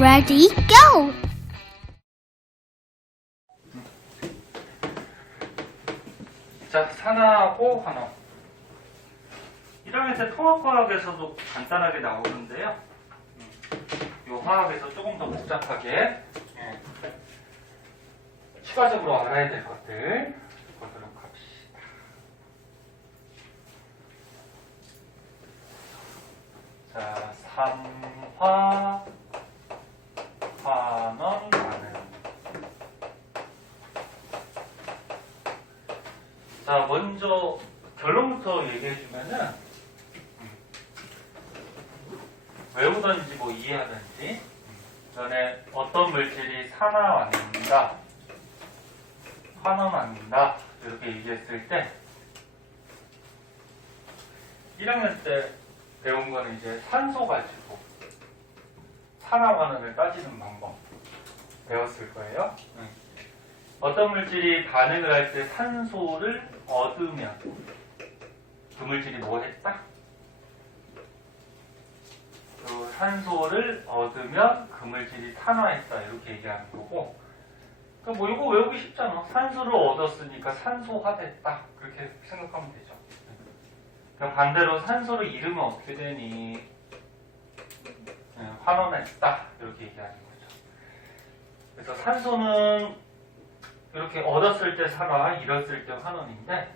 Ready, go! 자, 산화하고 환원. 1학년 때 통합과학에서도 간단하게 나오는데요. 이 화학에서 조금 더 복잡하게 추가적으로 알아야 될 것들 보도록 합시다. 자, 삼화, 환원, 반응. 자, 먼저 결론부터 얘기해주면은 외우던지 뭐 이해하든지 전에 어떤 물질이 산화받는다, 환원받는다 이렇게 얘기했을 때 1학년 때 배운 거는 이제 산소 가지고 산화환원을 따지는 방법 배웠을 거예요. 어떤 물질이 반응을 할 때 산소를 얻으면 그 물질이 뭐 했다? 그 산소를 얻으면 그 물질이 산화했다 이렇게 얘기하는 거고, 뭐 이거 외우기 쉽잖아. 산소를 얻었으니까 산소화됐다 그렇게 생각하면 되죠. 그럼 반대로 산소를 잃으면 어떻게 되니? 환원했다 이렇게 얘기하는 거죠. 그래서 산소는 이렇게 얻었을 때 산화, 잃었을 때 환원인데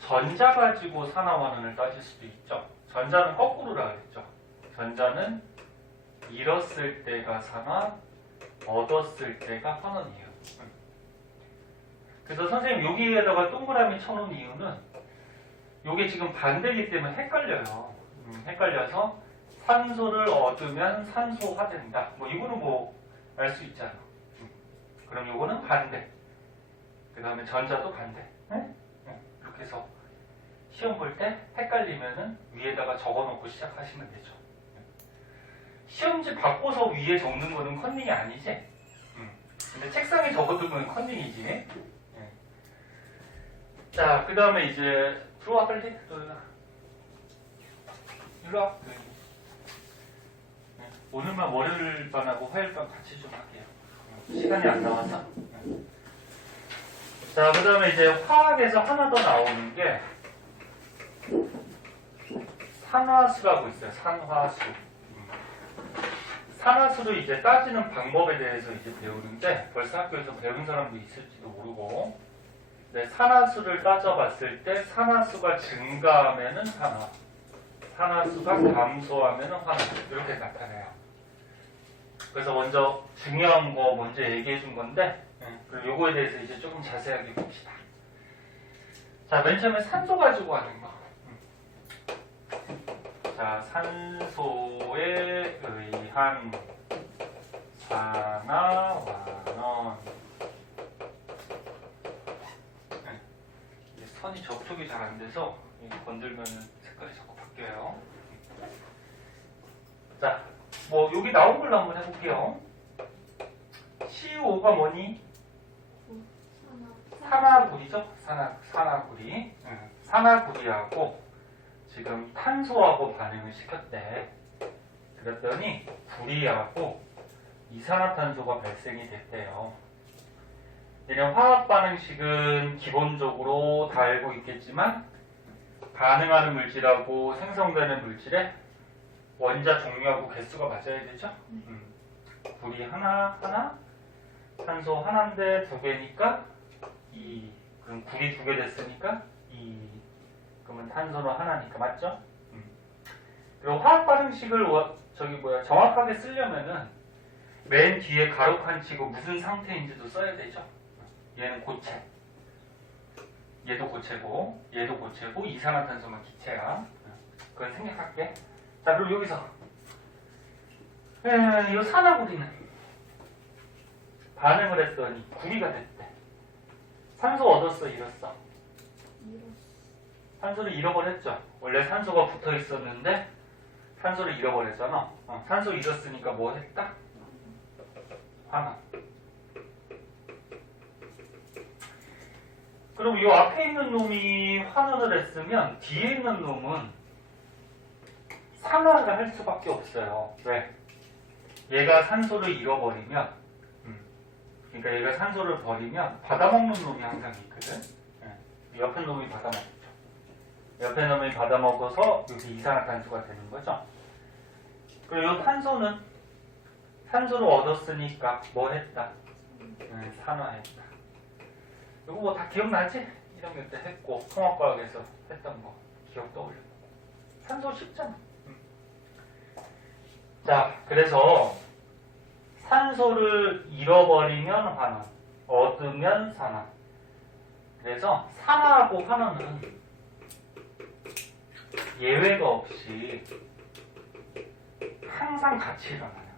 전자 가지고 산화환원을 따질 수도 있죠. 전자는 거꾸로라 그랬죠. 전자는 잃었을 때가 산화, 얻었을 때가 환원이에요. 그래서 선생님 여기에다가 동그라미 쳐놓은 이유는 이게 지금 반대이기 때문에 헷갈려요. 헷갈려서 산소를 얻으면 산소화된다. 뭐 이거는 뭐 알 수 있잖아. 그럼 이거는 반대. 그 다음에 전자도 반대. 이렇게 해서 시험 볼 때 헷갈리면은 위에다가 적어놓고 시작하시면 되죠. 시험지 바꿔서 위에 적는 거는 컨닝이 아니지? 근데 책상에 적어두면 컨닝이지. 자, 그 다음에 이제 들어와 빨리. 일로 와. 오늘만 월요일반하고 화요일반 같이 좀 할게요. 시간이 안 나와서. 자, 그 다음에 이제 화학에서 하나 더 나오는 게 산화수라고 있어요. 산화수. 산화수를 이제 따지는 방법에 대해서 이제 배우는데 벌써 학교에서 배운 사람도 있을지도 모르고, 네, 산화수를 따져봤을 때 산화수가 증가하면은 산화, 산화수가 감소하면은 환원 이렇게 나타나요. 그래서 먼저 중요한 거 먼저 얘기해 준 건데, 그리고 요거에 대해서 이제 조금 자세하게 봅시다. 자, 맨 처음에 산소 가지고 하는 거. 자, 산소에 의한 산화환원. 선이 접촉이 잘 안 돼서 건들면 색깔이 자꾸 바뀌어요. 자, 뭐 여기 나온 걸로 한번 해볼게요. CO5가 뭐니? 산화구리죠? 산화구리. 산화구리하고 지금 탄소하고 반응을 시켰대. 그랬더니 구리하고 이산화탄소가 발생이 됐대요. 이런 화학 반응식은 기본적으로 다 알고 있겠지만 반응하는 물질하고 생성되는 물질의 원자 종류하고 개수가 맞아야 되죠? 구리 하나, 탄소 하나인데 두 개니까 2. 그럼 구리 두 개 됐으니까 2. 그러면 탄소는 하나니까 맞죠? 그리고 화학 반응식을 정확하게 쓰려면은 맨 뒤에 가로칸 치고 무슨 상태인지도 써야 되죠? 얘는 고체, 얘도 고체고, 얘도 고체고, 이산화탄소만 기체야. 그건 생략할게. 자, 그리고 여기서 이 산화구리는 반응을 했더니 구리가 됐대. 산소 얻었어, 잃었어? 산소를 잃어버렸죠. 원래 산소가 붙어 있었는데 산소를 잃어버렸잖아. 산소 잃었으니까 뭐 했다? 환원. 그럼 이 앞에 있는 놈이 환원을 했으면 뒤에 있는 놈은 산화를 할 수밖에 없어요. 왜? 얘가 산소를 잃어버리면, 그러니까 얘가 산소를 버리면 받아먹는 놈이 항상 있거든. 옆에 놈이 받아먹죠. 옆에 놈이 받아먹어서 여기 이산화탄소가 되는 거죠. 그리고 이 탄소는 산소를 얻었으니까 뭐 했다? 산화했다. 이거 뭐 다 기억나지? 1학년 때 했고 통합과학에서 했던 거 기억 떠올리고. 산소 쉽잖아. 자, 그래서 산소를 잃어버리면 환원, 얻으면 산화. 그래서 산화하고 환원은 예외가 없이 항상 같이 일어나요.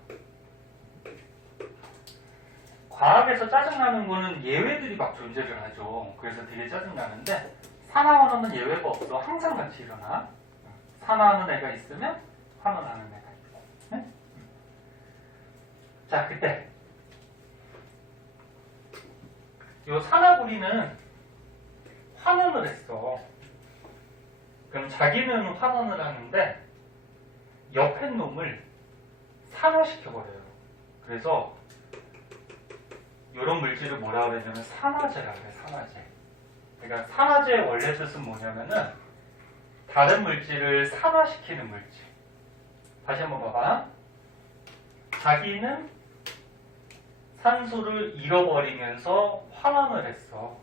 과학에서 짜증나는 거는 예외들이 막 존재를 하죠. 그래서 되게 짜증나는데 산화환원은 예외가 없어. 항상 같이 일어나. 산화하는 애가 있으면 환원하는 애가 있고. 네? 자, 그때 이 산화구리는 환원을 했어. 그럼 자기는 환원을 하는데 옆에 놈을 산화시켜버려요. 그래서 이런 물질을 뭐라 그러냐면 산화제라 그래. 산화제. 그러니까 산화제의 원래 뜻은 뭐냐면은 다른 물질을 산화시키는 물질. 다시 한번 봐봐. 자기는 산소를 잃어버리면서 환원을 했어.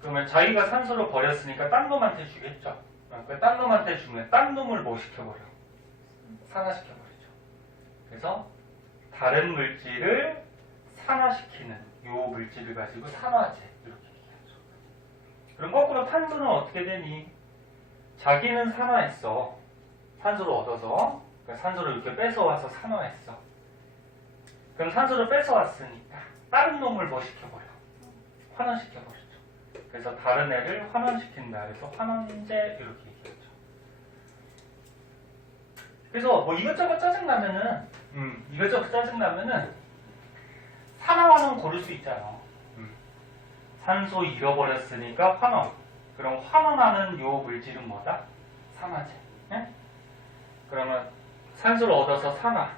그러면 자기가 산소를 버렸으니까 딴 놈한테 주겠죠. 그러니까 딴 놈한테 주면 딴 놈을 뭐 시켜버려? 산화시켜버리죠. 그래서 다른 물질을 산화시키는 요 물질을 가지고 산화제 이렇게 얘기하죠. 그럼 거꾸로 탄소는 어떻게 되니? 자기는 산화했어. 산소를 얻어서. 그러니까 산소를 이렇게 뺏어와서 산화했어. 그럼 산소를 뺏어왔으니까 다른 놈을 뭐 시켜버려? 환원시켜버리죠. 그래서 다른 애를 환원시킨다. 그래서 환원제 이렇게 얘기하죠. 그래서 뭐 이것저것 짜증나면은 산화환원 고를 수 있잖아. 산소 잃어버렸으니까 환원. 그럼 환원하는 요 물질은 뭐다? 산화제. 네? 그러면 산소를 얻어서 산화.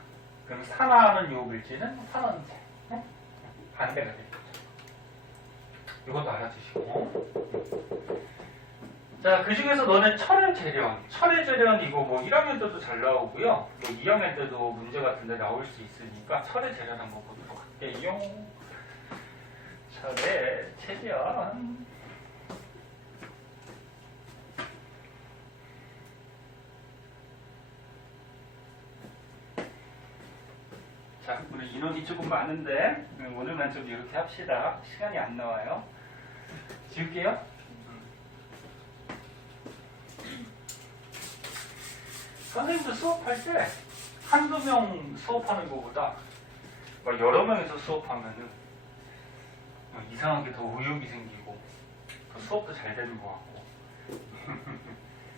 그럼 산화하는 요 물질은 환원제. 네? 반대가 되겠죠. 이것도 알아주시고. 자, 그 중에서 너는 철의 재련. 철의 재련 이거 뭐 1학년 때도 잘 나오고요. 뭐 2학년 때도 문제 같은데 나올 수 있으니까 철의 재련 한번 보도록 할게요. 철의 재련. 자, 오늘 인원이 조금 많은데 오늘만 좀 이렇게 합시다. 시간이 안 나와요. 지울게요. 선생님도 수업할 때 한두 명 수업하는 것보다 막 여러 명이서 수업하면은 이상하게 더 의욕이 생기고 더 수업도 잘 되는 것 같고.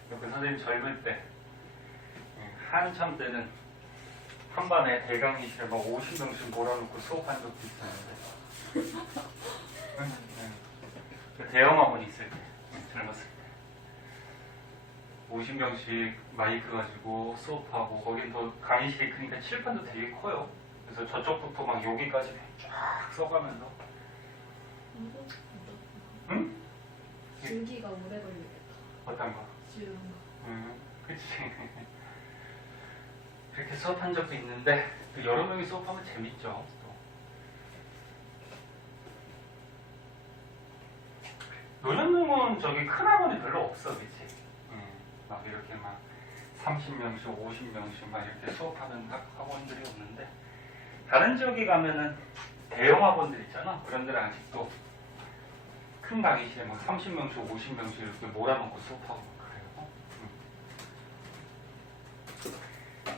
그 선생님 젊을 때 한참 때는 한 반에 대강의실에 막 50명씩 몰아놓고 수업한 적도 있었는데 대형학원 있을 때 젊었을 때 50명씩 마이크 가지고 수업하고 거긴 더 강의실이 크니까 칠판도 되게 커요. 그래서 저쪽부터 막 여기까지 쫙 써가면서 응? 줄기가 오래 걸리겠다. 어떤 거? 지우는 거. 그치. 그렇게 수업한 적도 있는데 또 여러 명이 수업하면 재밌죠. 또. 노년농은 저기 큰 학원이 별로 없어, 그치? 막 이렇게 막 30명씩, 50명씩 막 이렇게 수업하는 학원들이 없는데 다른 지역에 가면은 대형 학원들 있잖아. 그런 데는 아직도 큰 강의실에 막 30명씩, 50명씩 이렇게 몰아놓고 수업하고 그래요.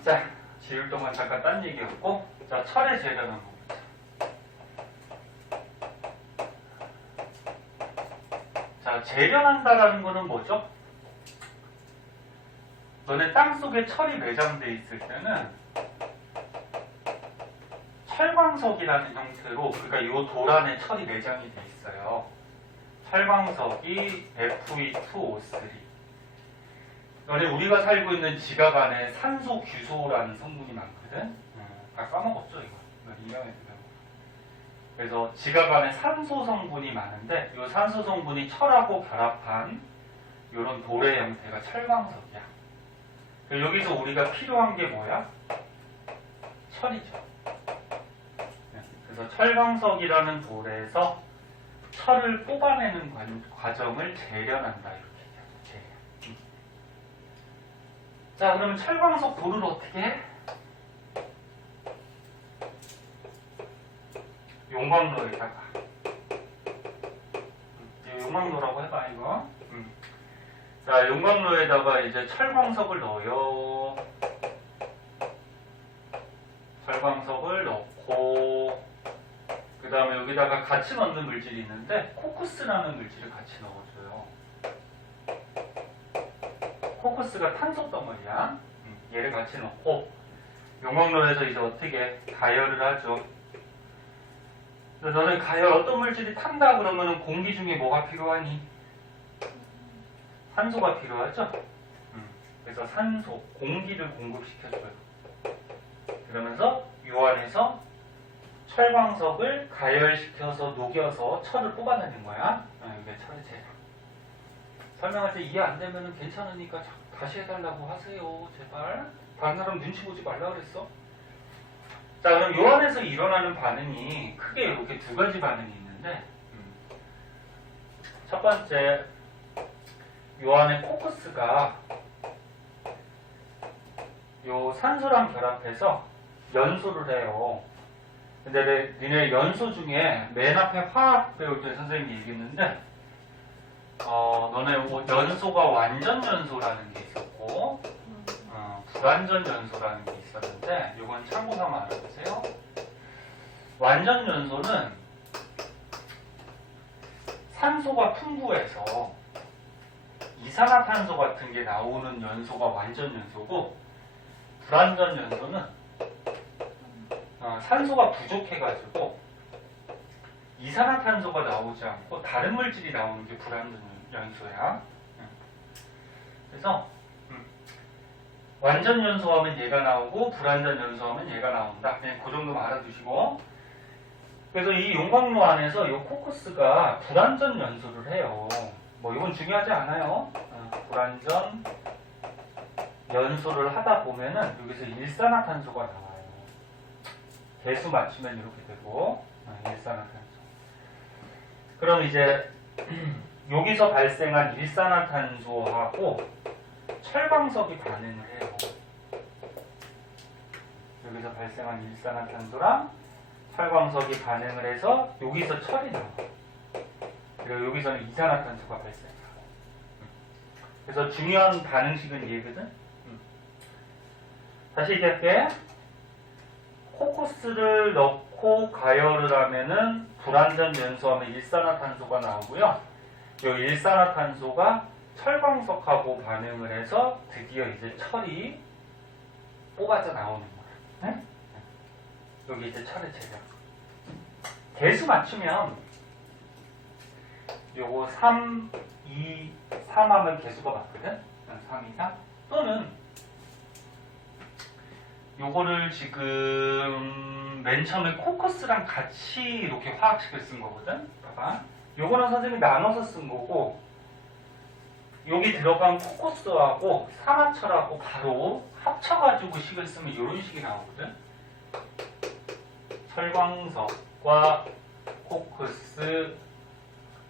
자, 지울 동안 잠깐 딴 얘기였고, 자, 철의 재련은 뭡니다. 자, 재련한다라는 거는 뭐죠? 너네 땅속에 철이 매장돼 있을 때는 철광석이라는 형태로, 그러니까 이 돌 안에 철이 매장이 돼 있어요. 철광석이 Fe2O3. 너네 우리가 살고 있는 지각 안에 산소 규소라는 성분이 많거든. 다 까먹었죠, 이거. 2학년 때. 그래서 지각 안에 산소 성분이 많은데 이 산소 성분이 철하고 결합한 이런 돌의 형태가 철광석이야. 여기서 우리가 필요한 게 뭐야? 철이죠. 그래서 철광석이라는 돌에서 철을 뽑아내는 과정을 재련한다. 이렇게 얘기하죠. 자, 그러면 철광석 돌을 어떻게 해? 용광로에다가 용광로라고 해봐 이거. 자, 용광로에다가 이제 철광석을 넣어요. 철광석을 넣고 그 다음에 여기다가 같이 넣는 물질이 있는데 코크스라는 물질을 같이 넣어줘요. 코크스가 탄소 덩어리야. 얘를 같이 넣고 용광로에서 이제 어떻게 가열을 하죠. 너는 가열 어떤 물질이 탄다 그러면 공기 중에 뭐가 필요하니? 산소가 필요하죠? 그래서 산소, 공기를 공급시켜줘요. 그러면서 요 안에서 철광석을 가열시켜서 녹여서 철을 뽑아내는 거야. 이게 철의 재료. 설명할 때 이해 안 되면 괜찮으니까 다시 해달라고 하세요. 제발. 다른 사람 눈치 보지 말라 그랬어. 자, 그럼 요 안에서 일어나는 반응이 크게 이렇게 두 가지 반응이 있는데 첫 번째, 요 안에 코크스가 요 산소랑 결합해서 연소를 해요. 근데 니네 연소 중에 맨 앞에 화학 배울 때 선생님이 얘기했는데 너네 연소가 완전 연소라는 게 있었고 불완전 연소라는 게 있었는데 이건 참고삼아 알아보세요. 완전 연소는 산소가 풍부해서 이산화탄소 같은 게 나오는 연소가 완전 연소고 불완전 연소는 산소가 부족해가지고 이산화탄소가 나오지 않고 다른 물질이 나오는 게 불완전 연소야. 그래서 완전 연소하면 얘가 나오고 불완전 연소하면 얘가 나온다. 그냥 그 정도만 알아두시고. 그래서 이 용광로 안에서 이 코크스가 불완전 연소를 해요. 뭐 이건 중요하지 않아요. 불완전 연소를 하다 보면은 여기서 일산화탄소가 나와요. 개수 맞추면 이렇게 되고 일산화탄소. 그럼 이제 여기서 발생한 일산화탄소하고 철광석이 반응을 해요. 여기서 발생한 일산화탄소랑 철광석이 반응을 해서 여기서 철이 나와요. 그리고 여기서는 이산화탄소가 발생해요. 그래서 중요한 반응식은 얘거든. 다시 얘기할게. 코크스를 넣고 가열을 하면은 불완전 연소하면 일산화탄소가 나오고요. 이 일산화탄소가 철광석하고 반응을 해서 드디어 이제 철이 뽑아져 나오는 거야. 네? 여기 이제 철의 재료. 개수 맞추면 요거 3, 2, 3 하면 개수가 맞거든? 3, 2, 3. 또는 요거를 지금 맨 처음에 코크스랑 같이 이렇게 화학식을 쓴 거거든? 봐봐. 요거는 선생님이 나눠서 쓴 거고 여기 들어간 코크스하고 산화철하고 바로 합쳐가지고 식을 쓰면 이런 식이 나오거든. 철광석과 코크스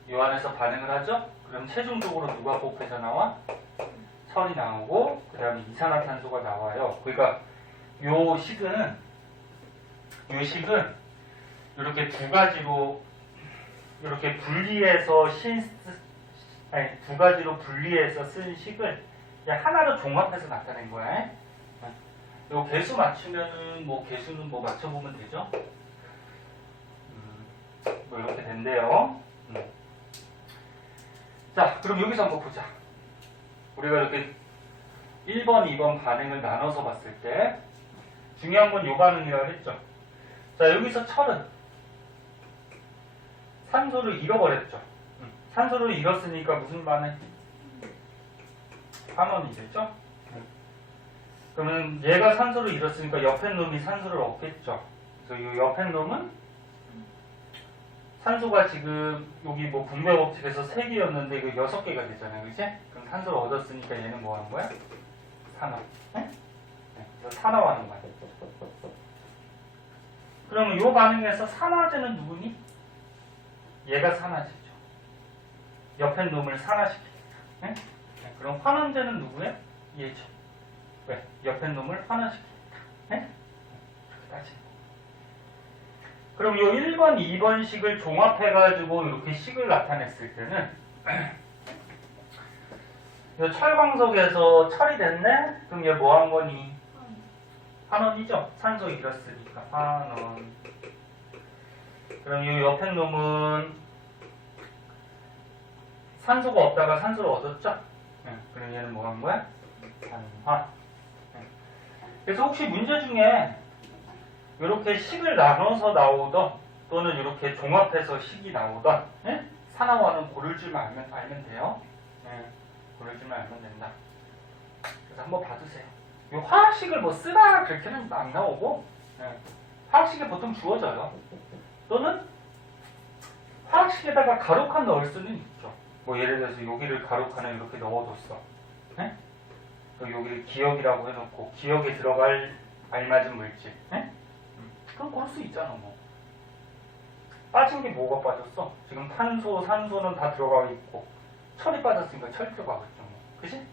이 안에서 반응을 하죠. 그럼 최종적으로 누가 곱해져 나와? 철이 나오고 그 다음에 이산화탄소가 나와요. 그러니까 요 식은 이렇게 두 가지로 이렇게 분리해서 두 가지로 분리해서 쓴 식을 그냥 하나로 종합해서 나타낸 거야. 요 개수 맞추면은 뭐 개수는 뭐 맞춰보면 되죠. 뭐 이렇게 된대요. 자, 그럼 여기서 한번 보자. 우리가 이렇게 1번, 2번 반응을 나눠서 봤을 때 중요한 건 요 반응이라고 했죠. 자, 여기서 철은 산소를 잃어버렸죠. 산소를 잃었으니까 무슨 반응? 환원이 됐죠. 그러면 얘가 산소를 잃었으니까 옆에 놈이 산소를 얻겠죠. 그래서 이 옆에 놈은 산소가 지금 여기 뭐 분배 법칙에서 3개였는데 이거 6개가 되잖아요. 그치? 그럼 산소를 얻었으니까 얘는 뭐 하는 거야? 산화. 네? 그래서 산화하는 거야. 그러면 이 반응에서 산화제는 누구니? 얘가 산화제죠. 옆에 놈을 산화시키니까. 네? 그럼 환원제는 누구예요? 얘죠. 왜? 옆에 놈을 환원시키니까. 네? 이렇게 따지는 거. 그럼 이 1번, 2번 식을 종합해가지고 이렇게 식을 나타냈을 때는 이 철광석에서 철이 됐네? 그럼 얘 뭐 한 거니? 환원이죠? 산소 잃었으니까 환원. 그럼 이 옆에 놈은 산소가 없다가 산소를 얻었죠? 네. 그럼 얘는 뭐 한 거야? 산화. 네. 그래서 혹시 문제 중에 이렇게 식을 나눠서 나오던 또는 이렇게 종합해서 식이 나오던 네? 산화와는 고를 줄만 알면 돼요. 네. 고를 줄만 알면 된다. 그래서 한번 봐두세요. 이 화학식을 뭐 쓰라 그렇게는 안 나오고 네. 화학식에 보통 주어져요. 또는 화학식에다가 가로칸 넣을 수는 있죠. 뭐 예를 들어서 여기를 가로칸에 이렇게 넣어뒀어. 네? 여기를 기억이라고 해놓고 기억에 들어갈 알맞은 물질. 네? 그럼 그럴 수 있잖아. 뭐 빠진 게 뭐가 빠졌어? 지금 탄소, 산소는 다 들어가 있고 철이 빠졌으니까 철 들어가겠죠. 뭐. 그치? 네.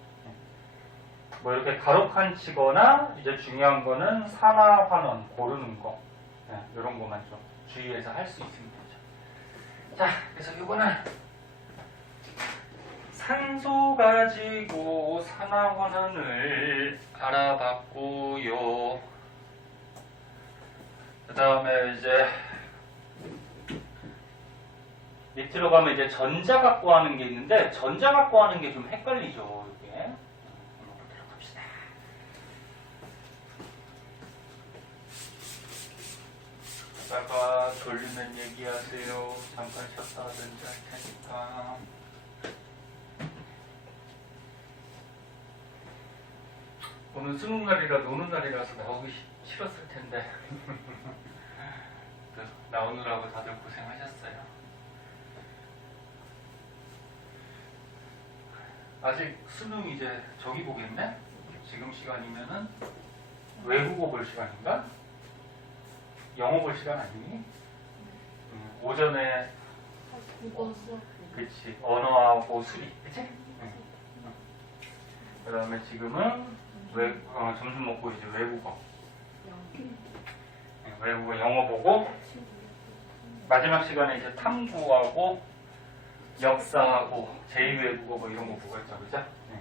뭐 이렇게 가로칸 치거나 이제 중요한 거는 산화, 환원 고르는 거 네, 이런 것만 좀 주의해서 할 수 있으면 되죠. 자, 그래서 이거는 산소 가지고 산화, 환원을 알아봤고요. 그 다음에 이제 밑으로 가면 이제 전자 갖고 하는 게 있는데 전자 갖고 하는 게 좀 헷갈리죠. 이게 한번 들어갑시다. 하다가 졸리면 얘기하세요. 잠깐 쉬었다 하든지 할 테니까. 오늘 수능 날이라 노는 날이라서 나오기 싫었을 텐데 나오느라고 다들 고생하셨어요. 아직 수능 이제 저기 보겠네? 지금 시간이면은 외국어 볼 시간인가? 영어 볼 시간 아니니? 오전에 국어 수업. 그치 언어하고 수리 그치? 그 다음에 지금은 점심 먹고 이제 외국어 외국어 영어 보고 마지막 시간에 이제 탐구하고 역사하고 제2외국어 뭐 이런 거 보고 했죠. 그죠? 네.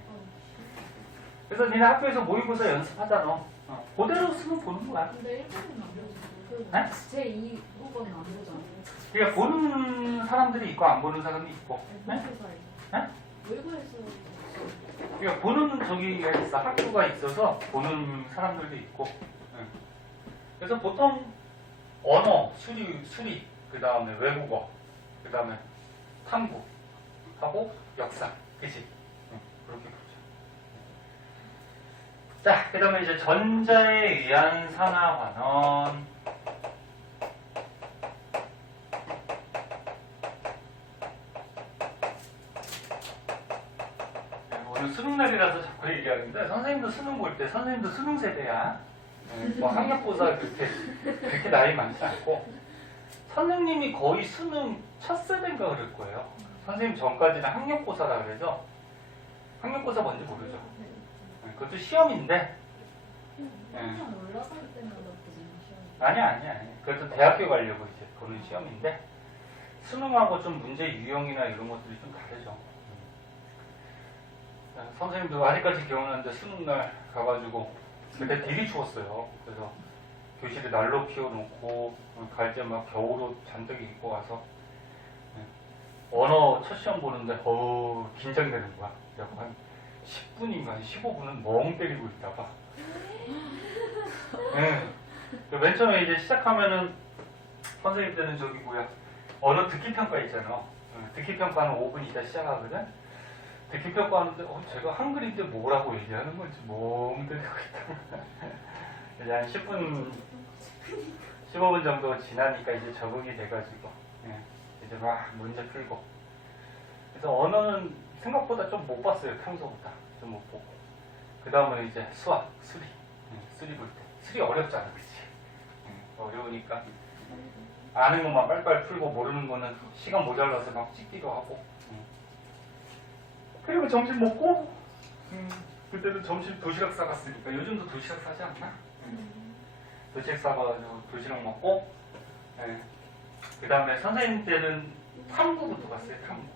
그래서 니네 학교에서 모의고사 연습하잖아. 그대로 쓰면 보는 거야. 근데 일본은 안 보잖아. 네? 제2 국어는 안 보잖아. 그러니까 보는 사람들이 있고 안 보는 사람이 있고. 네? 네? 외국에서 그러니까 보는 저기가 있어. 학교가 있어서 보는 사람들도 있고. 네. 그래서 보통 언어, 수리, 그 다음에 외국어, 그 다음에 탐구하고 역사. 그치? 그렇게 보죠. 자, 그 다음에 이제 전자에 의한 산화 환원. 오늘 수능 날이라서 자꾸 얘기하는데 선생님도 수능 볼 때 선생님도 수능 세대야. 뭐 학력고사 그렇게 나이 많지 않고 선생님이 거의 수능 첫 세대인가 그럴 거예요. 선생님 전까지는 학력고사라 그래서 학력고사 뭔지 모르죠. 그것도 시험인데 항상 올라갈 때마다 보잖아. 아니야. 그것도 대학교 가려고 이제 보는 시험인데 수능하고 좀 문제 유형이나 이런 것들이 좀 다르죠. 선생님도 아직까지 기억나는데 수능날 가가지고 그때 되게 추웠어요. 그래서 교실에 난로 피워놓고 갈 때 막 겨울옷 잔뜩 입고 와서 언어 첫 시험 보는데 긴장되는 거야. 그래서 한 10분인가 15분은 멍 때리고 있다가 맨 처음에 이제 시작하면은 선생님 때는 저기 언어 듣기 평가 있잖아. 듣기 평가는 5분 있다 시작하거든. 대기평가 하는데 제가 한글인데 뭐라고 얘기하는 건지 멍 들고 있다. 이제 한 10분, 15분 정도 지나니까 이제 적응이 돼가지고 이제 막 문제 풀고. 그래서 언어는 생각보다 좀 못 봤어요. 평소보다 좀 못 보고. 그 다음은 이제 수학, 수리, 수리 볼 때. 수리 어렵잖아, 그치? 어려우니까 아는 것만 빨리빨리 풀고 모르는 거는 시간 모자라서 막 찍기도 하고. 그리고 점심 먹고 그때는 점심 도시락 싸갔으니까 요즘도 도시락 싸지 않나? 도시락 싸가지고 도시락 먹고 그 다음에 선생님 때는 탐구부터 갔어요. 탐구.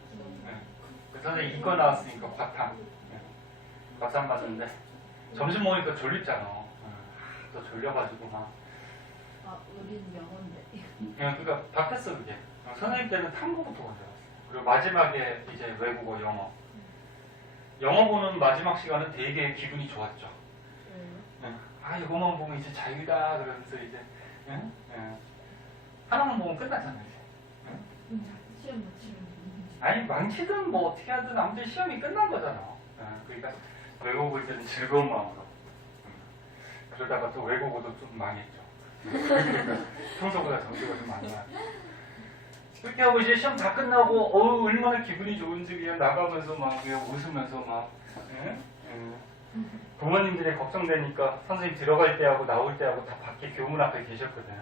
그 선생님 이거 나왔으니까 과탐. 과탐 봤는데 점심 먹으니까 졸립잖아. 또 졸려가지고 막 아, 우리는 영어인데. 그러니까 바뀌었어 그게. 선생님 때는 탐구부터 먼저 갔어요. 그리고 마지막에 이제 외국어, 영어. 영어 보는 마지막 시간은 되게 기분이 좋았죠. 아 이거만 보면 이제 자유다 그러면서 이제 하나만 보면 끝나잖아요. 이제. 시험 못 치면. 아니 망치든 뭐 어떻게 하든 아무튼 시험이 끝난 거잖아. 그러니까 외국어 볼 때는 즐거운 마음으로. 그러다가 또 외국어도 좀 망했죠. 평소보다 점수가 좀 많이 나요. 그렇게 하고 이제 시험 다 끝나고 얼마나 기분이 좋은지 그냥 나가면서 막 그냥 웃으면서 막 부모님들이 걱정되니까 선생님 들어갈 때하고 나올 때하고 다 밖에 교문 앞에 계셨거든.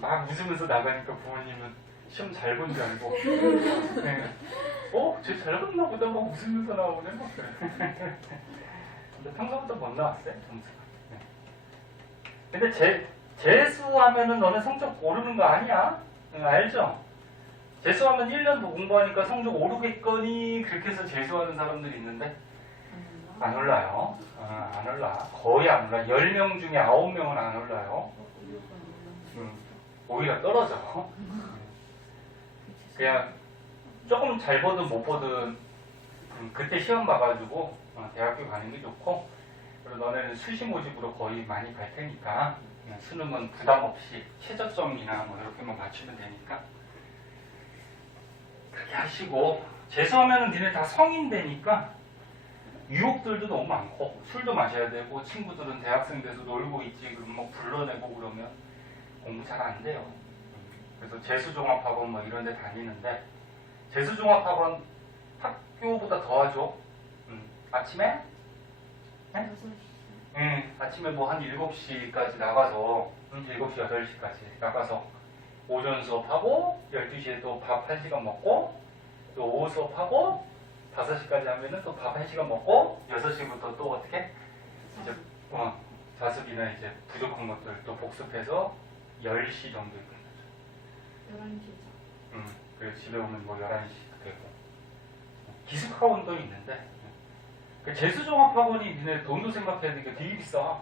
막 웃으면서 나가니까 부모님은 시험 잘 본 줄 알고 쟤 잘 봤나 보다 막 웃으면서 나오네 막 그래. 근데 평소부터 못 나왔어요 점수가. 근데 재수하면은 너네 성적 오르는 거 아니야? 알죠? 재수하면 1년도 공부하니까 성적 오르겠거니 그렇게 해서 재수하는 사람들이 있는데 안 올라요. 안 올라. 거의 안 올라. 10명 중에 9명은 안 올라요. 오히려 떨어져. 그냥 조금 잘 보든 못 보든 그때 시험 봐가지고 대학교 가는 게 좋고, 그리고 너네는 수시 모집으로 거의 많이 갈 테니까 그냥 수능은 부담 없이 최저점이나 뭐 이렇게만 맞추면 되니까 그렇게 하시고, 재수하면은 니네 다 성인 되니까 유혹들도 너무 많고 술도 마셔야 되고, 친구들은 대학생 돼서 놀고 있지 그럼 뭐 불러내고 그러면 공부 잘 안 돼요. 그래서 재수종합학원 뭐 이런 데 다니는데, 재수종합학원 학교보다 더 하죠. 아침에? 아침에 뭐 한 7시까지 나가서 7시, 8시까지 나가서 오전 수업하고 12시에 또 밥 1시간 먹고 또 오후 수업하고 5시까지 하면은 또 밥 1시간 먹고 6시부터 또 어떻게? 이제 자습이나 이제 부족한 것들 또 복습해서 10시 정도에 끝나죠. 11시죠. 그리고 집에 오면 뭐 11시 되고. 기숙학원도 있는데, 그 재수종합학원이 니네 돈도 생각해야 되니까 되게 비싸.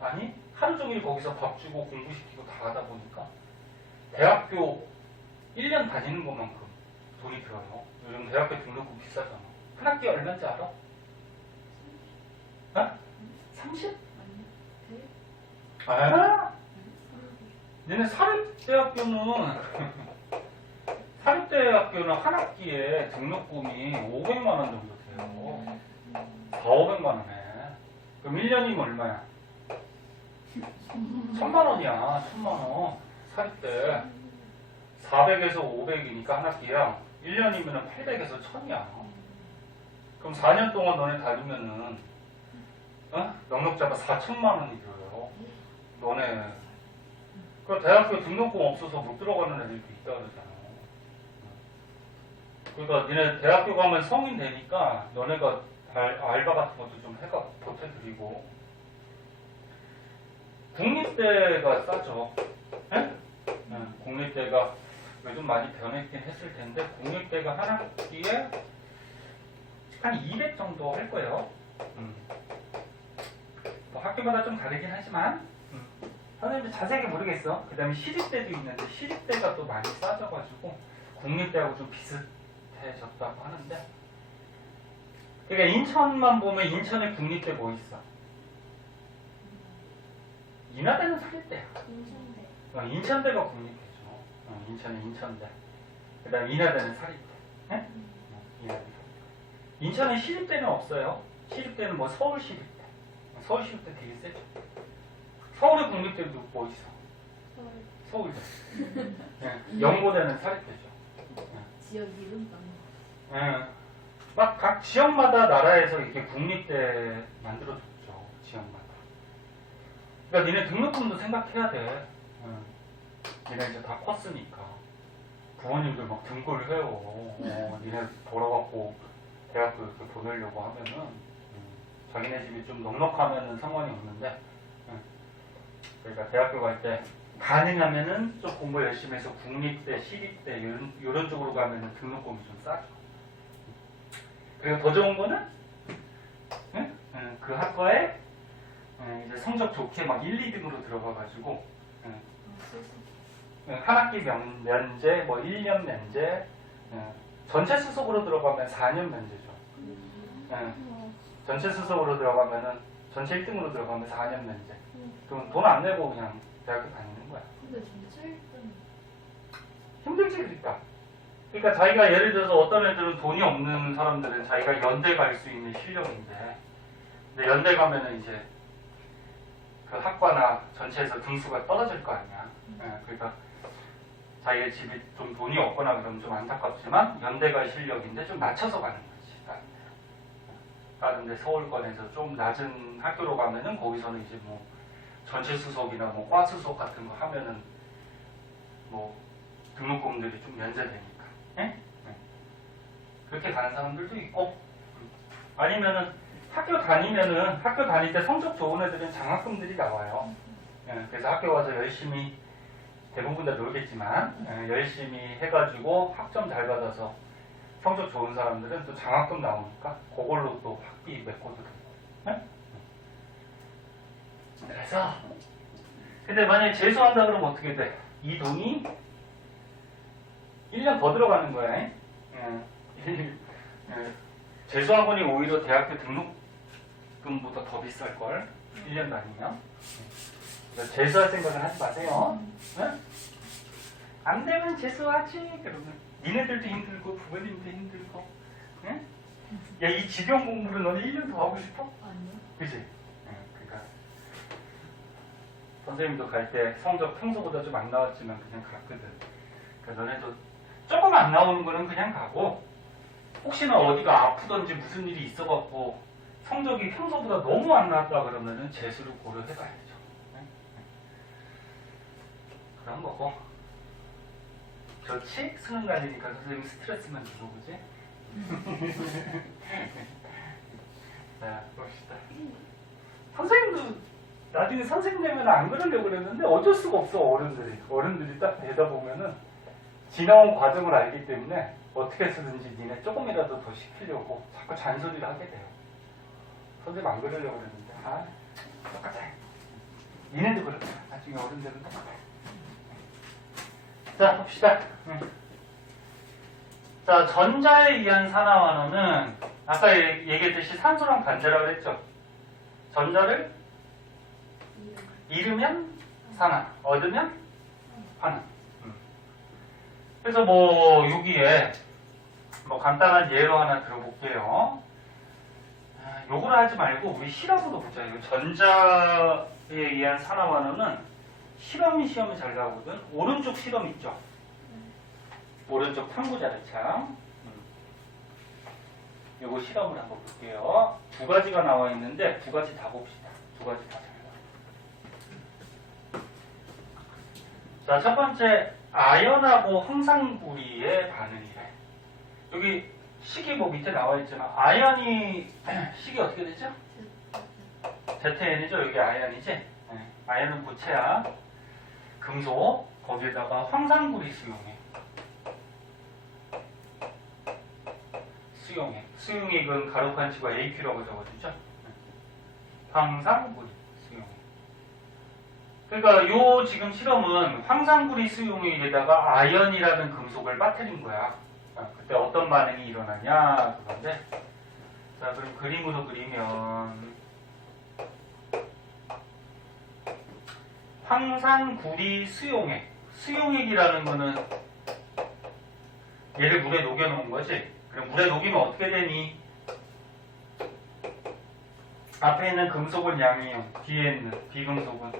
아니, 하루 종일 거기서 밥 주고 공부시키고 다 하다 보니까 대학교 1년 다니는 것만큼 돈이 들어요. 요즘 대학교 등록금 비싸잖아. 한 학기에 얼마인지 알아? 어? 30? 아? 니네 사립대학교는 한 학기에 등록금이 500만 원 정도 돼요. 4,500만 원에. 그럼 1년이면 얼마야? 1,000만 원이야. 1,000만 원. 사립대. 400에서 500이니까 한 학기야. 1년이면 800에서 1,000이야. 그럼 4년 동안 너네 다니면은 넉넉 잡아 4,000만 원이 들어요. 너네. 그 대학교 등록금 없어서 못 들어가는 애들도 있다 그러잖아. 그러니까 니네 대학교 가면 성인 되니까 너네가 알바 같은 것도 좀 해가 보태드리고. 국립대가 싸죠. 국립대가 요즘 많이 변했긴 했을 텐데, 국립대가 한 학기에 한 200 정도 할 거예요. 뭐 학교마다 좀 다르긴 하지만 선생님도 자세하게 모르겠어. 그 다음에 시립대도 있는데 시립대가 또 많이 싸져가지고 국립대하고 좀 비슷해졌다고 하는데, 그러니까 인천만 보면 인천에 국립대 뭐 있어? 인하대는 사립대야. 인천대가 국립대죠. 인천에 인천대. 그 다음에 인하대는 사립대. 인하대. 인천에 시립대는 없어요. 시립대는 뭐 서울 시립대. 서울 시립대 되게 세죠. 서울의 국립대도 뭐 있어? 서울대. 예, 연고대는 사립대죠. 지역 이름 딱. 예. 막 각 지역마다 나라에서 이렇게 국립대 만들어줬죠. 지역마다. 그러니까 니네 등록금도 생각해야 돼. 니네 이제 다 컸으니까. 부모님들 막 등골 해요. 니네 벌어갖고 대학교 이렇게 보내려고 하면은 자기네 집이 좀 넉넉하면은 상관이 없는데 그러니까 대학교 갈 때 가능하면은 좀 공부 열심히 해서 국립대, 시립대 이런 쪽으로 가면은 등록금이 좀 싸죠. 그리고 더 좋은 거는 그 학과에 이제 성적 좋게 막 1, 2등으로 들어가가지고 한 학기 면제, 뭐 1년 면제, 전체 수속으로 들어가면 4년 면제죠. 전체 수속으로 들어가면은 전체 1등으로 들어가면 4년 면제. 그럼 돈 안 내고 그냥 대학교 다니는 거야. 근데 진짜 1등. 힘들지 그러니까. 그러니까 자기가 예를 들어서 어떤 애들은 돈이 없는 사람들은 자기가 연대 갈 수 있는 실력인데, 근데 연대 가면은 이제 그 학과나 전체에서 등수가 떨어질 거 아니야. 그러니까 자기의 집이 좀 돈이 없거나 그러면 좀 안타깝지만 연대 갈 실력인데 좀 낮춰서 가는 거지. 다른 데 서울권에서 좀 낮은 학교로 가면은 거기서는 이제 뭐 전체 수속이나 뭐 과 수속 같은 거 하면은 뭐 등록금들이 좀 면제되니까. 그렇게 가는 사람들도 있고, 아니면은 학교 다닐 때 성적 좋은 애들은 장학금들이 나와요. 그래서 학교 가서 열심히 대부분 다 놀겠지만 열심히 해가지고 학점 잘 받아서 성적 좋은 사람들은 또 장학금 나오니까 그걸로 또 학비 메꿔도 되고. 그래서 근데 만약에 재수한다 그러면 어떻게 돼? 이 돈이 1년 더 들어가는 거야. 재수학원이 오히려 대학교 등록금보다 더 비쌀걸. 1년 다니면. 재수할 생각은 하지 마세요. 안 되면 재수하지. 그러면 니네들도 힘들고 부모님도 힘들고. 야, 이 지경 공부를 너네 1년 더 하고 싶어? 아니요. 그치? 그러니까 선생님도 갈 때 성적 평소보다 좀 안 나왔지만 그냥 갔거든. 그러니까 너네도 조금 안 나오는 거는 그냥 가고, 혹시나 어디가 아프던지 무슨 일이 있어갖고 성적이 평소보다 너무 안 나왔다 그러면은 재수를 고려해봐야죠. 그런 거고. 좋지? 수능 날리니까 선생님 스트레스만 주고, 그지? 자, 봅시다. 선생님도 나중에 선생님 되면 안 그러려고 그랬는데 어쩔 수가 없어. 어른들이 딱 되다 보면은 지나온 과정을 알기 때문에 어떻게 해서든지 니네 조금이라도 더 시키려고 자꾸 잔소리를 하게 돼요. 선생님 안 그러려고 그랬는데 똑같아. 니네도 그렇다. 나중에 어른들은 똑같아. 자, 봅시다. 자, 전자에 의한 산화환원은 아까 얘기했듯이 산소랑 반대라고 그랬죠. 전자를 잃으면 산화, 얻으면 환원. 그래서 뭐 여기에 뭐 간단한 예로 하나 들어볼게요. 요거를 하지 말고 우리 실험으로 보자. 이거 전자에 의한 산화환원은 시험이 잘 나오거든. 오른쪽 실험 있죠. 오른쪽 탐구자료창. 요거 실험을 한번 볼게요. 두 가지가 나와 있는데 두 가지 다 봅시다. 두 가지 다 잘 나와요. 자, 첫 번째 아연하고 황산구리의 반응이래. 여기 식이 뭐 밑에 나와 있지만 아연이 식이 어떻게 되죠? ZN이죠. 여기 아연이지. 아연은 고체야. 금속. 거기에다가 황산구리 수용액. 수용액은 가로칸 치고 AQ라고 적어주죠. 황산구리 수용액. 그러니까 요 지금 실험은 황산구리 수용액에다가 아연이라는 금속을 빠뜨린 거야. 그때 어떤 반응이 일어나냐 그건데, 자, 그럼 그림으로 그리면 황산구리 수용액이라는 거는 얘를 물에 녹여놓은 거지. 그럼 물에 녹이면 어떻게 되니? 앞에 있는 금속은 양이온, 뒤에 있는 비금속은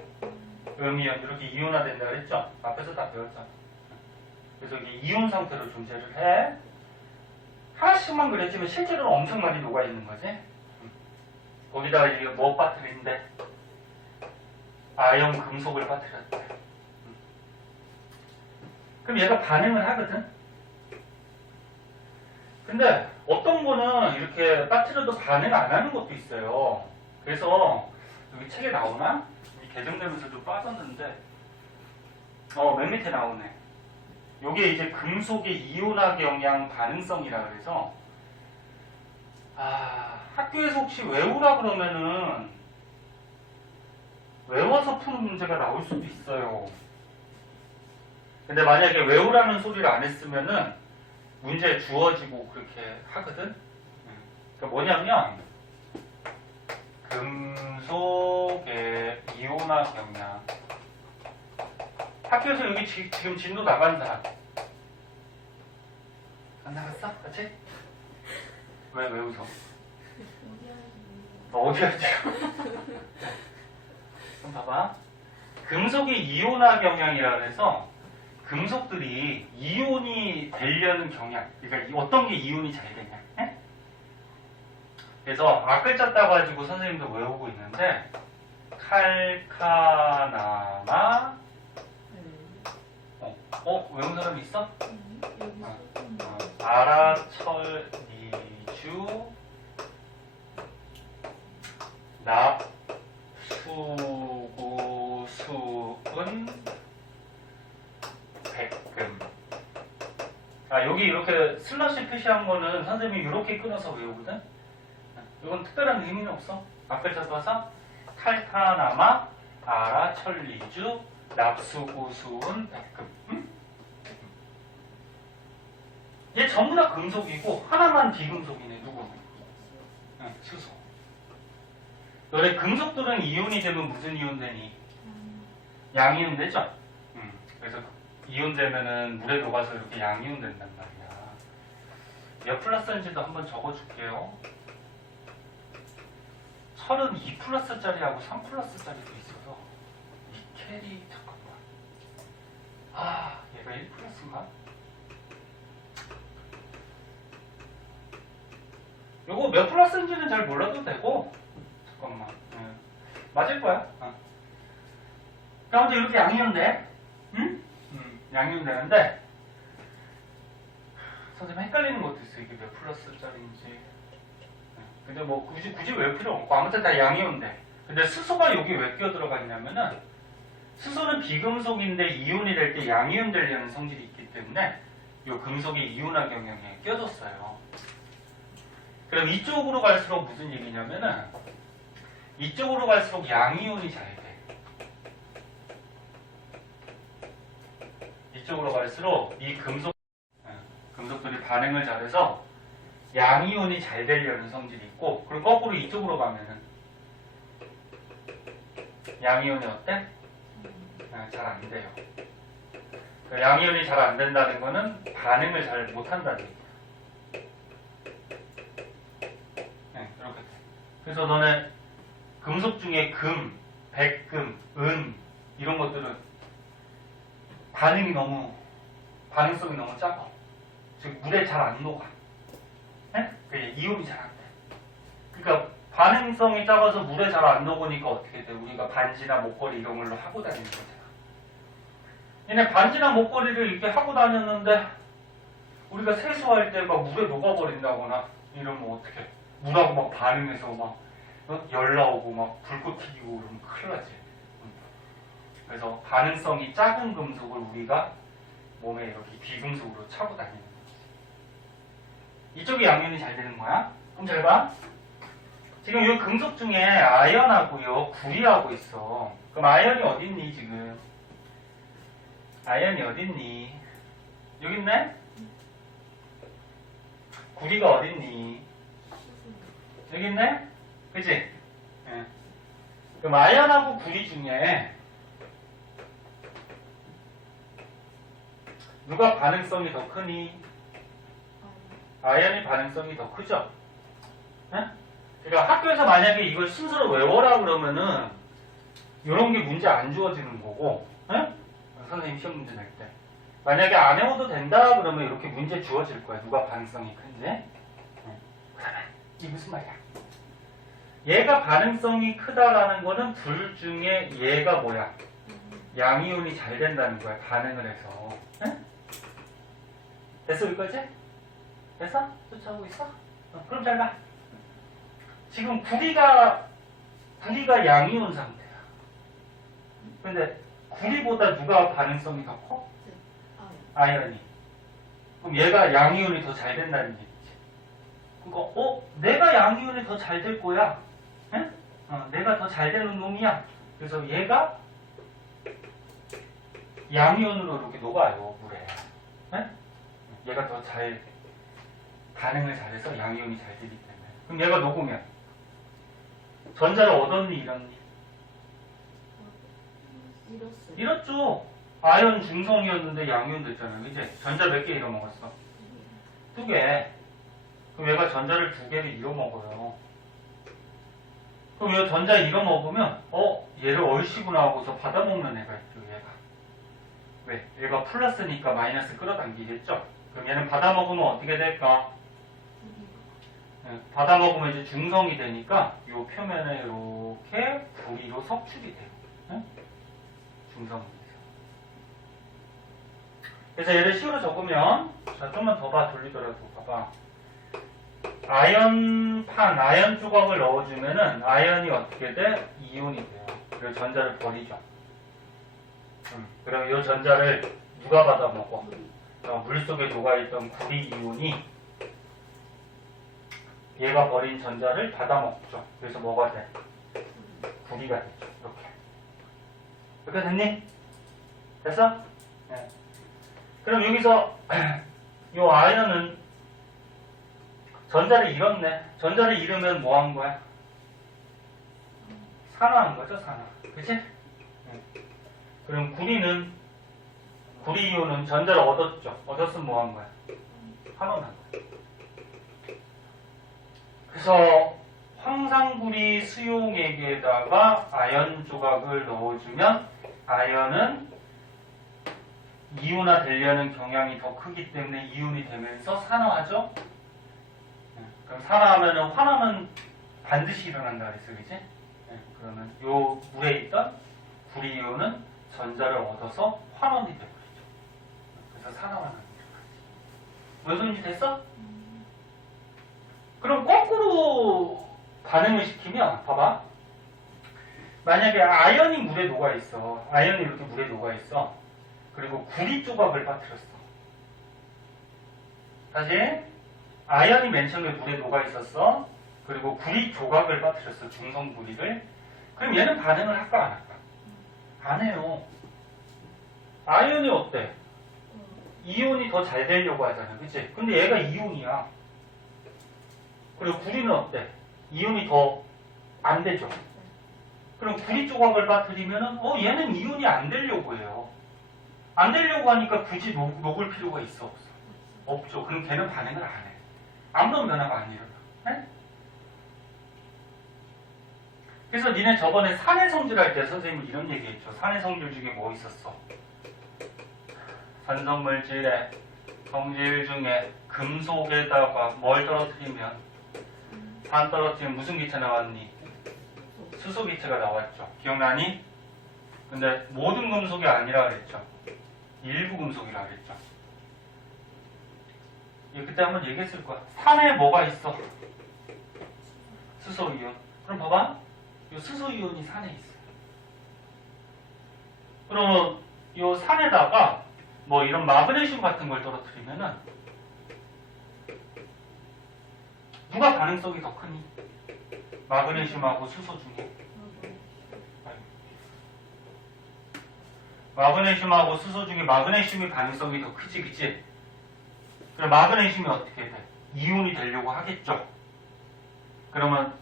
음이온 이렇게 이온화된다 그랬죠? 앞에서 다 배웠잖아. 그래서 이게 이온 상태로 존재를 해. 하나씩만 그랬지만 실제로는 엄청 많이 녹아있는 거지. 거기다가 이게 뭐 빠뜨린데? 아연 금속을 빠뜨렸대. 그럼 얘가 반응을 하거든? 근데 어떤 거는 이렇게 빠뜨려도 반응 안 하는 것도 있어요. 그래서 여기 책에 나오나? 이 개정되면서 좀 빠졌는데 맨 밑에 나오네. 요게 이제 금속의 이온화 경향 반응성이라 그래서 학교에서 혹시 외우라 그러면은 외워서 푸는 문제가 나올 수도 있어요. 근데 만약에 외우라는 소리를 안 했으면은 문제에 주어지고 그렇게 하거든? 그러니까 뭐냐면 금속의 이온화 경향. 학교에서 여기 지금 진도 나간 사람 안 나갔어? 같이? 왜 웃어? 어디 하지? 그럼 봐봐. 금속의 이온화 경향이라 그래서 금속들이 이온이 되려는 경향. 그러니까 어떤 게 이온이 잘 되냐. 에? 그래서 앞글자 따가지고 선생님도 외우고 있는데 칼카나마 외운 사람 있어? 아라철리주 납수고수은 백금. 여기 이렇게 슬러시 표시한 거는 선생님이 이렇게 끊어서 외우거든? 이건 특별한 의미는 없어. 앞글자 봐서 칼카나마 아라철리주 납수고수은 백금. 응? 얘 전부 다 금속이고 하나만 비금속이네. 누구? 수소. 너네 금속들은 이온이 되면 무슨 이온 되니? 양이온 되죠? 그래서 이온 되면은 물에 녹아서 이렇게 양이온 된단 말이야. 몇 플러스인지도 한번 적어줄게요. 철은 2 플러스짜리하고 3 플러스짜리도 있어서 니켈이 잠깐만. 얘가 1 플러스인가? 요거 몇 플러스인지는 잘 몰라도 되고 잠깐만. 맞을 거야. 아무튼 이렇게 양이온 돼. 응? 양이온 되는데 선생님 헷갈리는 것도 있어. 이게 몇 플러스짜리인지. 근데 뭐 굳이 왜 필요 없고 아무튼 다 양이온 돼. 근데 수소가 여기 왜 끼어 들어가 있냐면은 수소는 비금속인데 이온이 될 때 양이온 되려는 성질이 있기 때문에 이 금속의 이온화 경향에 껴졌어요. 그럼 이쪽으로 갈수록 무슨 얘기냐면은 이쪽으로 갈수록 양이온이 잘 돼. 이쪽으로 갈수록 이 금속들이 반응을 잘해서 양이온이 잘 되려는 성질이 있고, 그리고 거꾸로 이쪽으로 가면은 양이온이 어때? 잘 안 돼요. 양이온이 잘 안 된다는 거는 반응을 잘 못한다는 얘기야. 이렇게. 그래서 너네 금속 중에 금, 백금, 은 이런 것들은 반응성이 너무 작아. 즉 물에 잘 안 녹아. 이온이 잘 안 돼. 그러니까 반응성이 작아서 물에 잘 안 녹으니까 어떻게 돼? 우리가 반지나 목걸이 이런 걸로 하고 다니는 거잖아. 얘네 반지나 목걸이를 이렇게 하고 다녔는데 우리가 세수할 때 막 물에 녹아버린다거나 이러면 어떡해? 물하고 막 반응해서 막 열 나오고 막 불꽃 튀기고 그러면 큰일 나지. 그래서 반응성이 작은 금속을 우리가 몸에 이렇게 비금속으로 차고 다니는 거지. 이쪽이 양면이 잘 되는 거야. 그럼 잘 봐. 지금 이 금속 중에 아연하고요, 구리하고 있어. 그럼 아연이 어디 있니 지금? 아연이 어디 있니? 여기 있네? 구리가 어디 있니? 여기 있네? 그치? 예. 그럼 아연하고 구리 중에 누가 반응성이 더 크니? 아연이 반응성이 더 크죠? 예? 그러니까 학교에서 만약에 이걸 순서로 외워라 그러면은 이런 게 문제 안 주어지는 거고, 응? 선생님 시험 문제 낼 때. 만약에 안 외워도 된다 그러면 이렇게 문제 주어질 거야. 누가 반응성이 큰지. 그러면 이게 무슨 말이야? 얘가 반응성이 크다라는 거는 둘 중에 얘가 뭐야? 양이온이 잘 된다는 거야. 반응을 해서. 응? 됐어 여기까지? 됐어? 쫓아오고 있어? 그럼 잘 봐. 지금 구리가 양이온 상태야. 근데 구리보다 누가 반응성이 더 커? 아이언이. 그럼 얘가 양이온이 더 잘 된다는 얘기지. 그러니까 내가 양이온이 더 잘 될 거야. 응? 내가 더 잘 되는 놈이야. 그래서 얘가 양이온으로 이렇게 녹아요 물에. 응? 얘가 더 잘 반응을 잘해서 양이온이 잘 되기 때문에. 그럼 얘가 녹으면 전자를 얻었니 잃었니? 잃었어요. 잃었죠. 아연 중성이었는데 양이온 됐잖아요. 이제 전자 몇 개 잃어먹었어? 2개. 그럼 얘가 전자를 2개를 잃어먹어요. 그럼 얘 전자 잃어먹으면 얘를 얼씨구나 하고서 받아먹는 애가 있죠. 얘가. 왜? 얘가 플러스니까 마이너스 끌어당기겠죠. 그럼 얘는 받아먹으면 어떻게 될까? 받아먹으면 이제 중성이 되니까 이 표면에 이렇게 구리로 석축이 돼요. 응? 중성이 돼요. 그래서 얘를 식으로 적으면, 자, 좀만 더 봐, 돌리더라도 봐봐. 아연 조각을 넣어주면은 아연이 어떻게 돼? 이온이 돼요. 그리고 전자를 버리죠. 그럼 이 전자를 누가 받아먹어? 물속에 녹아있던 구리 이온이 얘가 버린 전자를 받아먹죠. 그래서 뭐가 돼? 구리가 되죠. 이렇게 됐니? 됐어? 네. 그럼 여기서 이 아연은 전자를 잃었네. 전자를 잃으면 뭐 한 거야? 산화한 거죠, 산화. 그치? 네. 그럼 구리 이온은 전자를 얻었죠. 얻었으면 뭐 한 거야? 환원한 거야. 그래서 황상구리 수용액에다가 아연 조각을 넣어주면 아연은 이온화 되려는 경향이 더 크기 때문에 이온이 되면서 산화하죠. 그럼 산화하면 환원은 반드시 일어난다 그랬어, 그지? 그러면 요 물에 있던 구리 이온은 전자를 얻어서 환원이 되버리죠. 그래서 산화하는 거죠. 무슨 소리인지 됐어? 그럼 거꾸로 반응을 시키면 봐봐. 만약에 아연이 물에 녹아있어. 아연이 이렇게 물에 녹아있어. 그리고 구리 조각을 빠뜨렸어. 다시 아연이 맨 처음에 물에 녹아있었어. 그리고 구리 조각을 빠뜨렸어. 중성 구리를. 그럼 얘는 반응을 할까 안 할까? 안 해요. 아연이 어때? 이온이 더 잘 되려고 하잖아. 그치? 근데 얘가 이온이야. 그리고 구리는 어때? 이온이 더 안 되죠. 그럼 구리 조각을 빠뜨리면은 얘는 이온이 안 되려고 해요. 안 되려고 하니까 굳이 녹을 필요가 있어 없어? 없죠. 그럼 걔는 반응을 안 해. 아무런 변화가 안 일어나. 네? 그래서 니네 저번에 산의 성질 할 때 선생님이 이런 얘기했죠. 산의 성질 중에 뭐 있었어? 산성물질의 성질 중에 금속에다가 뭘 떨어뜨리면 산 떨어뜨리면 무슨 기체 나왔니? 수소 기체가 나왔죠. 기억나니? 근데 모든 금속이 아니라 그랬죠. 일부 금속이라 그랬죠. 그때 한번 얘기했을 거야. 산에 뭐가 있어? 수소이온. 그럼 봐봐. 이 수소이온이 산에 있어. 그러면 이 산에다가 뭐 이런 마그네슘 같은 걸 떨어뜨리면은 누가 반응성이 더 크니? 마그네슘하고 수소 중에. 마그네슘하고 수소 중에 마그네슘이 반응성이 더 크지, 그치? 그럼 마그네슘이 어떻게 돼? 이온이 되려고 하겠죠? 그러면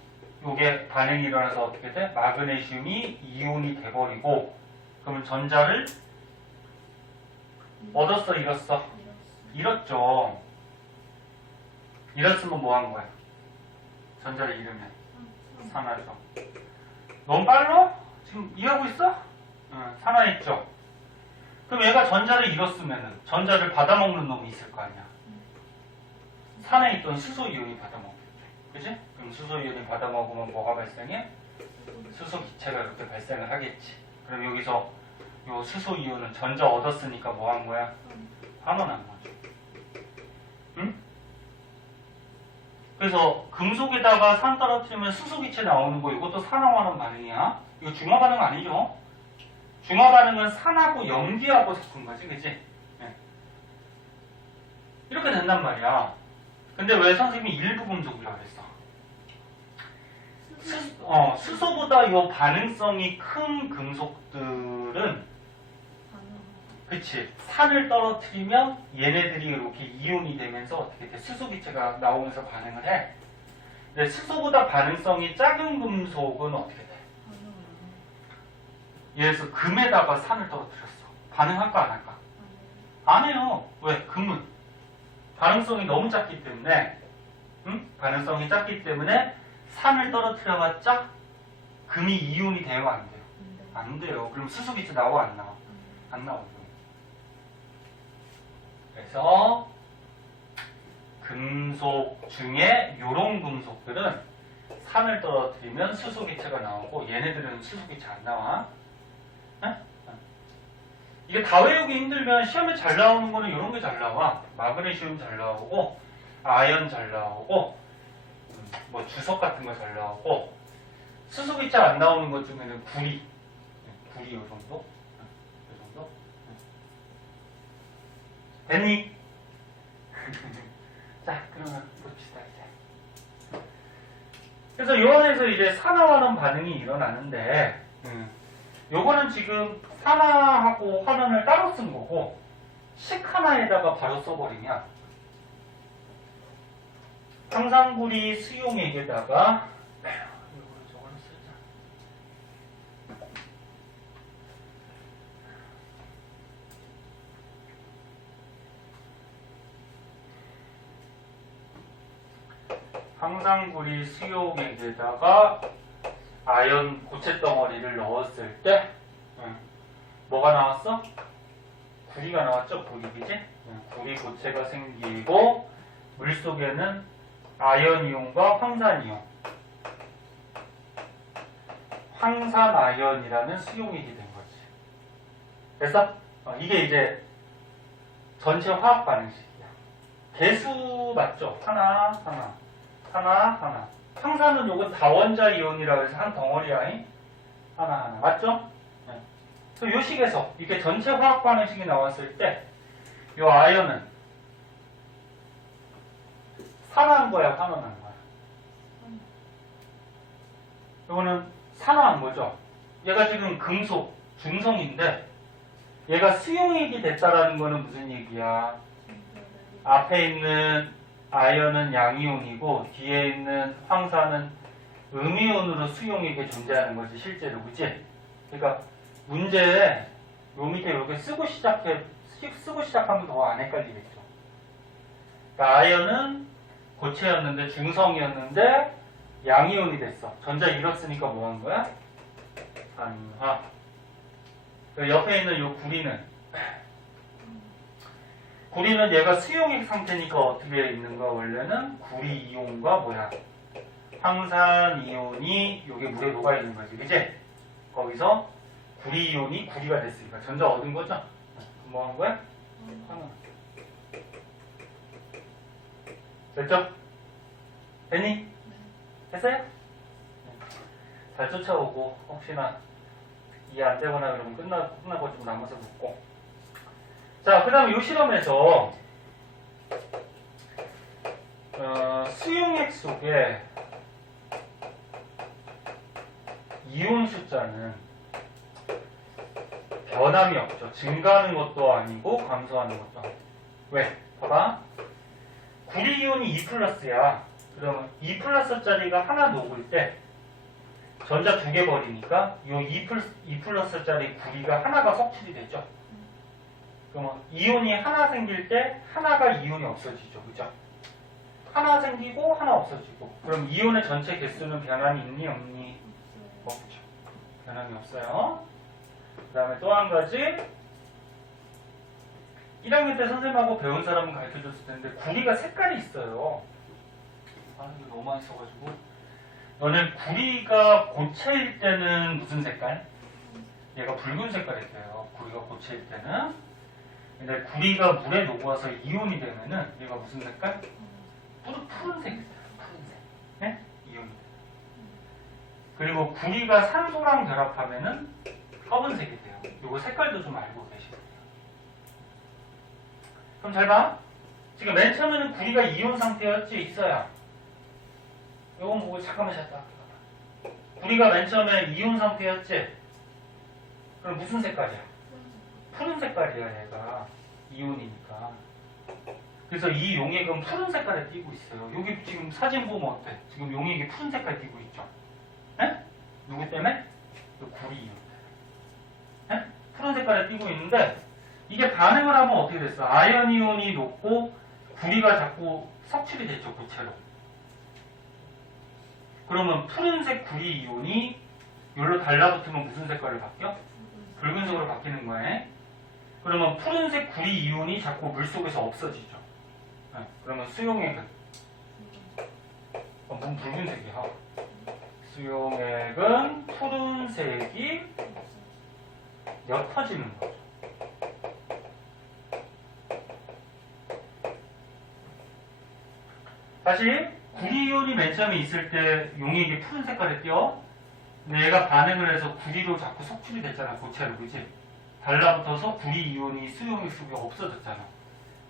이게 반응이 일어나서 어떻게 돼? 마그네슘이 이온이 돼버리고, 그러면 전자를 얻었어, 잃었어? 잃었죠. 잃었으면 뭐 한 거야? 전자를 잃으면 산화죠. 너무 빨라? 지금 이해하고 있어? 응, 산화했죠. 그럼 얘가 전자를 잃었으면은 전자를 받아먹는 놈이 있을 거 아니야. 산에 있던 수소 이온이 받아먹겠지. 그지? 그럼 수소 이온이 받아먹으면 뭐가 발생해? 수소 기체가 이렇게 발생을 하겠지. 그럼 여기서 요 수소 이온은 전자 얻었으니까 뭐 한 거야? 환원한 거죠. 응? 그래서 금속에다가 산 떨어뜨리면 수소 기체 나오는 거 이것도 산화환원 반응이야. 이거 중화 반응 아니죠? 중화 반응은 산하고 염기하고 섞은 거지, 그치? 네. 이렇게 된단 말이야. 근데 왜 선생님이 일부 금속이라고 그랬어? 수소보다 요 반응성이 큰 금속들은 그치. 산을 떨어뜨리면 얘네들이 이렇게 이온이 되면서 어떻게 돼? 수소 기체가 나오면서 반응을 해. 근데 수소보다 반응성이 작은 금속은 어떻게 돼? 예를 들어서 금에다가 산을 떨어뜨렸어. 반응할까 안 할까? 안 해요. 왜? 금은 반응성이 너무 작기 때문에 반응성이 작기 때문에 산을 떨어뜨려봤자 금이 이온이 돼요? 안 돼요? 안 돼요. 그럼 수소 기체 나와 안 나와? 안 나오죠. 그래서 금속 중에 요런 금속들은 산을 떨어뜨리면 수소 기체가 나오고 얘네들은 수소 기체 안 나와. 응? 이게 다 외우기 힘들면 시험에 잘 나오는 거는 이런 게 잘 나와. 마그네슘 잘 나오고 아연 잘 나오고 뭐 주석 같은 거 잘 나오고 수소 기체 안 나오는 것 중에는 구리 요 정도? 요 정도? 됐니? 자, 그러면 봅시다 이제. 그래서 요 안에서 이제 산화환원 반응이 일어나는데 요거는 지금 산화하고 환원을 따로 쓴 거고 식 하나에다가 바로 써버리면 황산구리 수용액에다가 요거는 저거는 쓰자. 황산구리 수용액에다가 아연 고체 덩어리를 넣었을 때 뭐가 나왔어? 구리가 나왔죠? 구리, 그지? 구리 고체가 생기고 물속에는 아연이온과 황산이온 황산아연이라는 수용액이 된 거지. 그래서 이게 이제 전체 화학 반응식이야. 개수 맞죠? 하나 황산은 요건 다원자 이온이라고 해서 한 덩어리야. 하나 맞죠? 그래서 요 식에서 이렇게 전체 화학 반응식이 나왔을 때 요 아연은 산화한 거야, 환원한 거야? 요거는 산화한 거죠. 얘가 지금 금속 중성인데 얘가 수용액이 됐다라는 거는 무슨 얘기야? 앞에 있는 아연은 양이온이고 뒤에 있는 황산은 음이온으로 수용액에 존재하는 거지 실제로. 그치? 그러니까 문제에 요 밑에 이렇게 쓰고 시작하면 더 안 헷갈리겠죠. 그러니까 아연은 고체였는데 중성이었는데 양이온이 됐어. 전자 잃었으니까 뭐 한 거야? 산화. 옆에 있는 요 구리는 얘가 수용액 상태니까 어떻게 있는가? 원래는 구리 이온과 뭐야? 황산 이온이 요게 물에 녹아 있는 거지. 그치? 거기서 구리 이온이 구리가 됐으니까 전자 얻은 거죠? 뭐 한 거야? 하나. 됐죠? 됐니? 됐어요? 잘 쫓아오고 혹시나 이해 안 되거나 그러면 끝나고 좀 남아서 묻고. 자, 그 다음에 이 실험에서 수용액 속에 이온 숫자는 변함이 없죠. 증가하는 것도 아니고 감소하는 것도 아니고. 왜? 봐봐. 구리 이온이 2+야. 그러면 2+짜리가 하나 녹을 때 전자 2개 버리니까 이 2+짜리 구리가 하나가 석출이 되죠. 그러면 이온이 하나 생길 때 하나가 이온이 없어지죠. 그죠? 하나 생기고 하나 없어지고. 그럼 이온의 전체 개수는 변함이 있니 없니? 없죠. 변함이 없어요. 그 다음에 또 한 가지 1학년 때 선생님하고 배운 사람은 가르쳐줬을 텐데 구리가 색깔이 있어요. 아 이거 너무 많이 써가지고 너는 구리가 고체일 때는 무슨 색깔? 얘가 붉은 색깔이 돼요. 구리가 고체일 때는. 근데 구리가 물에 녹아서 이온이 되면은 얘가 무슨 색깔? 푸른색이 돼요. 푸른색. 네? 이온이 돼요. 그리고 구리가 산소랑 결합하면은 검은색이 돼요. 요거 색깔도 좀 알고 계시고요. 그럼 잘 봐. 지금 맨 처음에는 구리가 이온 상태였지 있어야. 요건 보고 잠깐만 잤다. 구리가 맨 처음에 이온 상태였지. 그럼 무슨 색깔이야? 푸른 색깔이야 얘가. 이온이니까. 그래서 이 용액은 푸른 색깔에 띄고 있어요. 여기 지금 사진 보면 어때? 지금 용액이 푸른 색깔 띄고 있죠? 에? 누구 때문에? 그 구리 이온 때문에. 에? 푸른 색깔에 띄고 있는데 이게 반응을 하면 어떻게 됐어? 아연 이온이 높고 구리가 자꾸 섭취이 됐죠, 고체로. 그러면 푸른색 구리 이온이 여기로 달라붙으면 무슨 색깔을 바뀌어? 붉은색으로 바뀌는 거예요. 그러면 푸른색 구리 이온이 자꾸 물속에서 없어지죠. 네, 그러면 수용액은 뭔 붉은색이야. 수용액은 푸른색이 옅어지는 거죠. 다시 구리 이온이 맨 처음에 있을 때 용액이 푸른 색깔에 띄어. 근데 얘가 반응을 해서 구리로 자꾸 속출이 됐잖아, 고체로, 그지? 달라붙어서 구리 이온이 수용액 속에 없어졌잖아.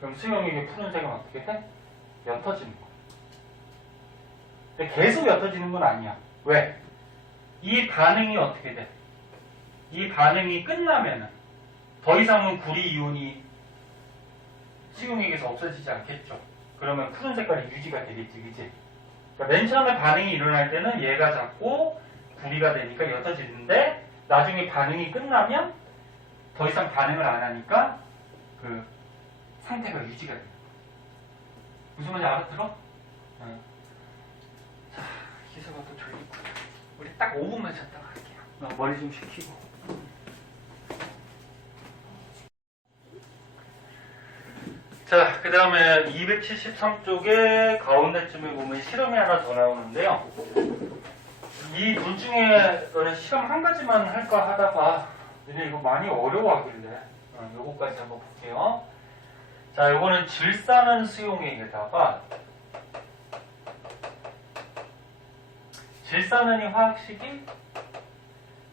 그럼 수용액의 푸른색은 어떻게 돼? 옅어지는 거야. 근데 계속 옅어지는 건 아니야. 왜? 이 반응이 어떻게 돼? 이 반응이 끝나면은 더 이상은 구리 이온이 수용액에서 없어지지 않겠죠. 그러면 푸른 색깔이 유지가 되겠지, 그지? 그러니까 맨 처음에 반응이 일어날 때는 얘가 자꾸 구리가 되니까 옅어지는데 나중에 반응이 끝나면 더 이상 반응을 안 하니까 그 상태가 유지가 돼요. 무슨 말인지 알아들어? 네. 자, 기세가 또 졸리고 우리 딱 5분만 잤다가 할게요. 머리 좀 식히고. 자, 그 다음에 273쪽에 가운데쯤에 보면 실험이 하나 더 나오는데요. 이 둘 중에 너는 실험 한 가지만 할까 하다가 근데 이거 많이 어려워하길래 요거까지 한번 볼게요. 자, 요거는 질산은 수용액에다가 질산은이 화학식이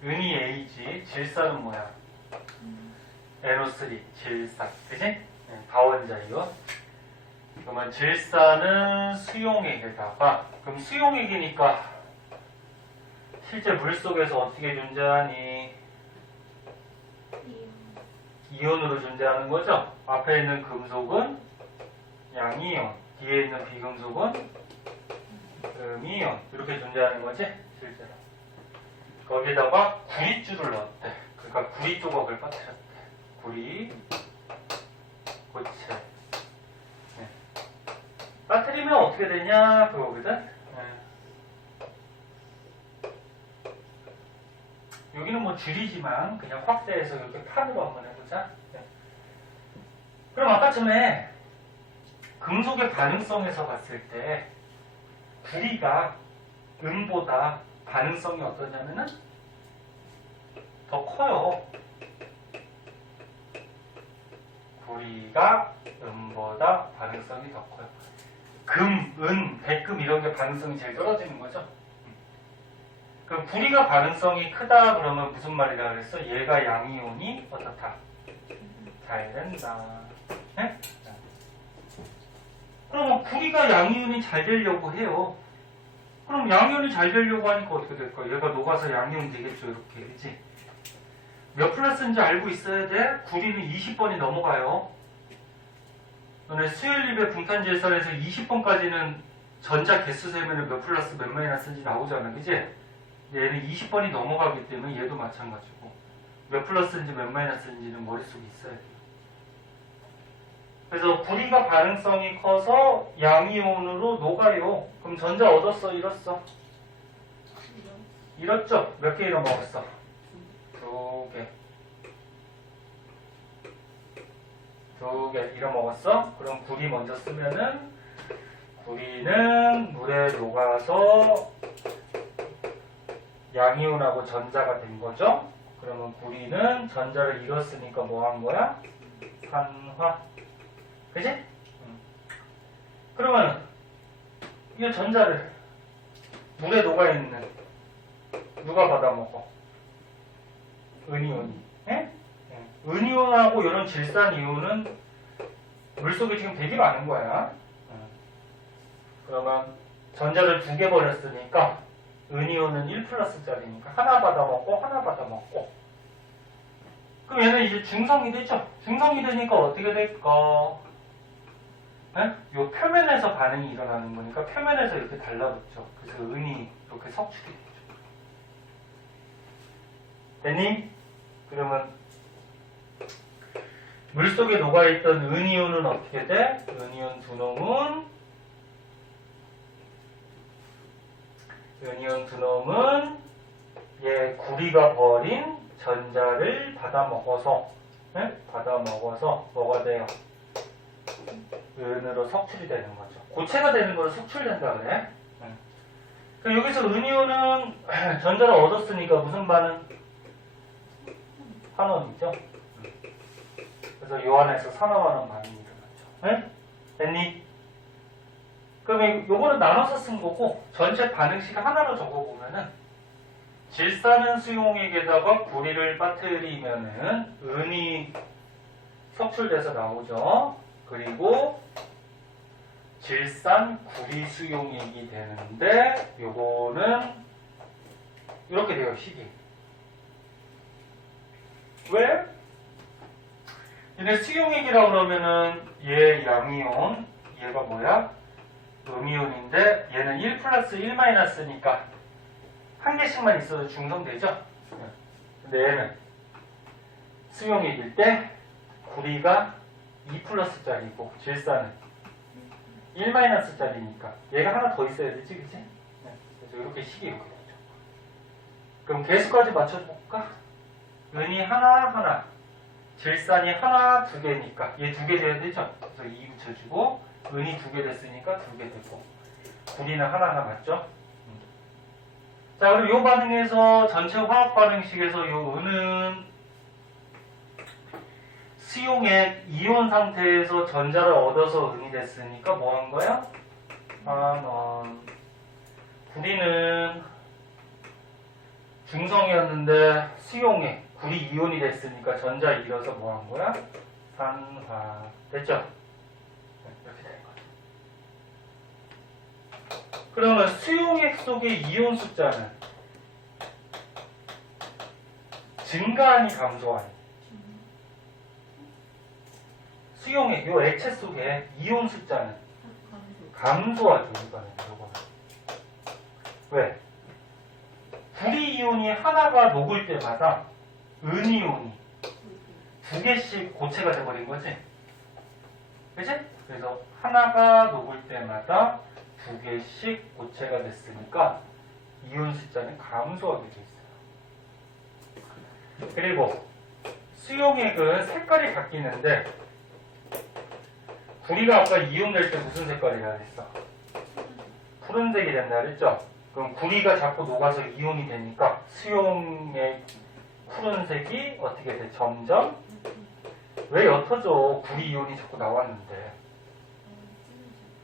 은이 Ag, 질산은 뭐야? NO3, 질산, 그치? 다원자 이온. 그러면 질산은 수용액에다가 그럼 수용액이니까 실제 물속에서 어떻게 존재하니? 이온으로 존재하는 거죠. 앞에 있는 금속은 양이온, 뒤에 있는 비금속은 금이온 이렇게 존재하는 거지 실제로. 거기다가 구리줄을 넣었대. 그러니까 구리 조각을 빠뜨렸대. 구리 고체. 네. 빠뜨리면 어떻게 되냐 그거거든. 여기는 뭐 줄이지만 그냥 확대해서 이렇게 판으로 한번 해보자. 네. 그럼 아까 전에 금속의 반응성에서 봤을 때 구리가 은보다 반응성이 어떠냐면은 더 커요. 구리가 은보다 반응성이 더 커요. 금, 은, 백금 이런 게 반응성이 제일 떨어지는 거죠. 그럼 구리가 반응성이 크다 그러면 무슨 말이라 그랬어? 얘가 양이온이 어떻다? 잘 된다. 네? 그러면 구리가 양이온이 잘 되려고 해요. 그럼 양이온이 잘 되려고 하니까 어떻게 될까? 얘가 녹아서 양이온 되겠죠, 이렇게. 그치? 몇 플러스인지 알고 있어야 돼? 구리는 20번이 넘어가요. 너네 수열립의 분탄질선에서 20번까지는 전자 개수 세면은 몇 플러스 몇 마이너스인지 나오잖아, 그치? 얘는 20번이 넘어가기 때문에 얘도 마찬가지고 몇 플러스인지 몇 마이너스인지는 머릿속에 있어야 돼요. 그래서 구리가 반응성이 커서 양이온으로 녹아요. 그럼 전자 얻었어, 잃었어? 잃었죠? 몇 개 잃어먹었어? 2개. 2개 잃어먹었어? 그럼 구리 먼저 쓰면은 구리는 물에 녹아서 양이온하고 전자가 된 거죠? 그러면 구리는 전자를 잃었으니까 뭐 한 거야? 산화. 그지? 그러면 이 전자를 물에 녹아있는 누가 받아먹어? 은이온이. 예? 은이온하고 이런 질산이온은 물속에 지금 되게 많은 거야. 그러면 전자를 2개 버렸으니까 은이온은 1 플러스짜리니까 하나 받아먹고 하나 받아먹고. 그럼 얘는 이제 중성이 되죠? 중성이 되니까 어떻게 될까? 요 표면에서 반응이 일어나는 거니까 표면에서 이렇게 달라붙죠. 그래서 은이 이렇게 석축이 되죠. 됐니? 그러면 물속에 녹아있던 은이온은 어떻게 돼? 은이온 두 놈은 얘 구리가 버린 전자를 받아먹어서 뭐가 돼요? 은으로 석출이 되는 거죠. 고체가 되는 거로 석출된다 그래. 그럼 여기서 은이온은 전자를 얻었으니까 무슨 반응? 환원이죠. 그래서 요 안에서 산화환원 반응이 일어나죠. 됐니? 그러면 요거는 나눠서 쓴 거고 전체 반응식 하나로 적어보면은 질산은 수용액에다가 구리를 빠뜨리면은 은이 석출돼서 나오죠. 그리고 질산 구리 수용액이 되는데 요거는 이렇게 돼요. 식이. 왜? 얘네 수용액이라고 그러면은 얘 양이온, 얘가 뭐야? 음이온인데 얘는 1 플러스 1 마이너스니까 한 개씩만 있어도 중성되죠? 근데 얘는 수용액일 때 구리가 2 플러스짜리고 질산은 1 마이너스짜리니까 얘가 하나 더 있어야 되지, 그치? 그래서 이렇게 식이 이렇게 되죠. 그럼 개수까지 맞춰볼까? 은이 하나, 질산이 하나, 2개니까 얘 2개 돼야 되죠? 그래서 2 붙여주고 은이 2개 됐으니까 2개 되고 구리는 하나 맞죠? 자, 그럼 이 반응에서 전체 화학 반응식에서 이 은은 수용액 이온 상태에서 전자를 얻어서 은이 됐으니까 뭐 한 거야? 환원. 구리는 중성이었는데 수용액 구리 이온이 됐으니까 전자 잃어서 뭐 한 거야? 산화. 됐죠? 이렇게 되는 거죠. 그러면 수용액 속의 이온 숫자는 증가하니 감소하니? 수용액, 요 액체 속에 이온 숫자는 감소하죠. 이거는. 왜? 구리 이온이 하나가 녹을 때마다 은 이온이 2개씩 고체가 돼버린 거지? 그치? 그래서 하나가 녹을 때마다 2개씩 고체가 됐으니까 이온 숫자는 감소하게 돼 있어요. 그리고 수용액은 색깔이 바뀌는데 구리가 아까 이온될 때 무슨 색깔이라 그랬어? 푸른색이 된다 그랬죠? 그럼 구리가 자꾸 녹아서 이온이 되니까 수용액 푸른색이 어떻게 돼? 점점 왜 옅어져? 구리 이온이 자꾸 나왔는데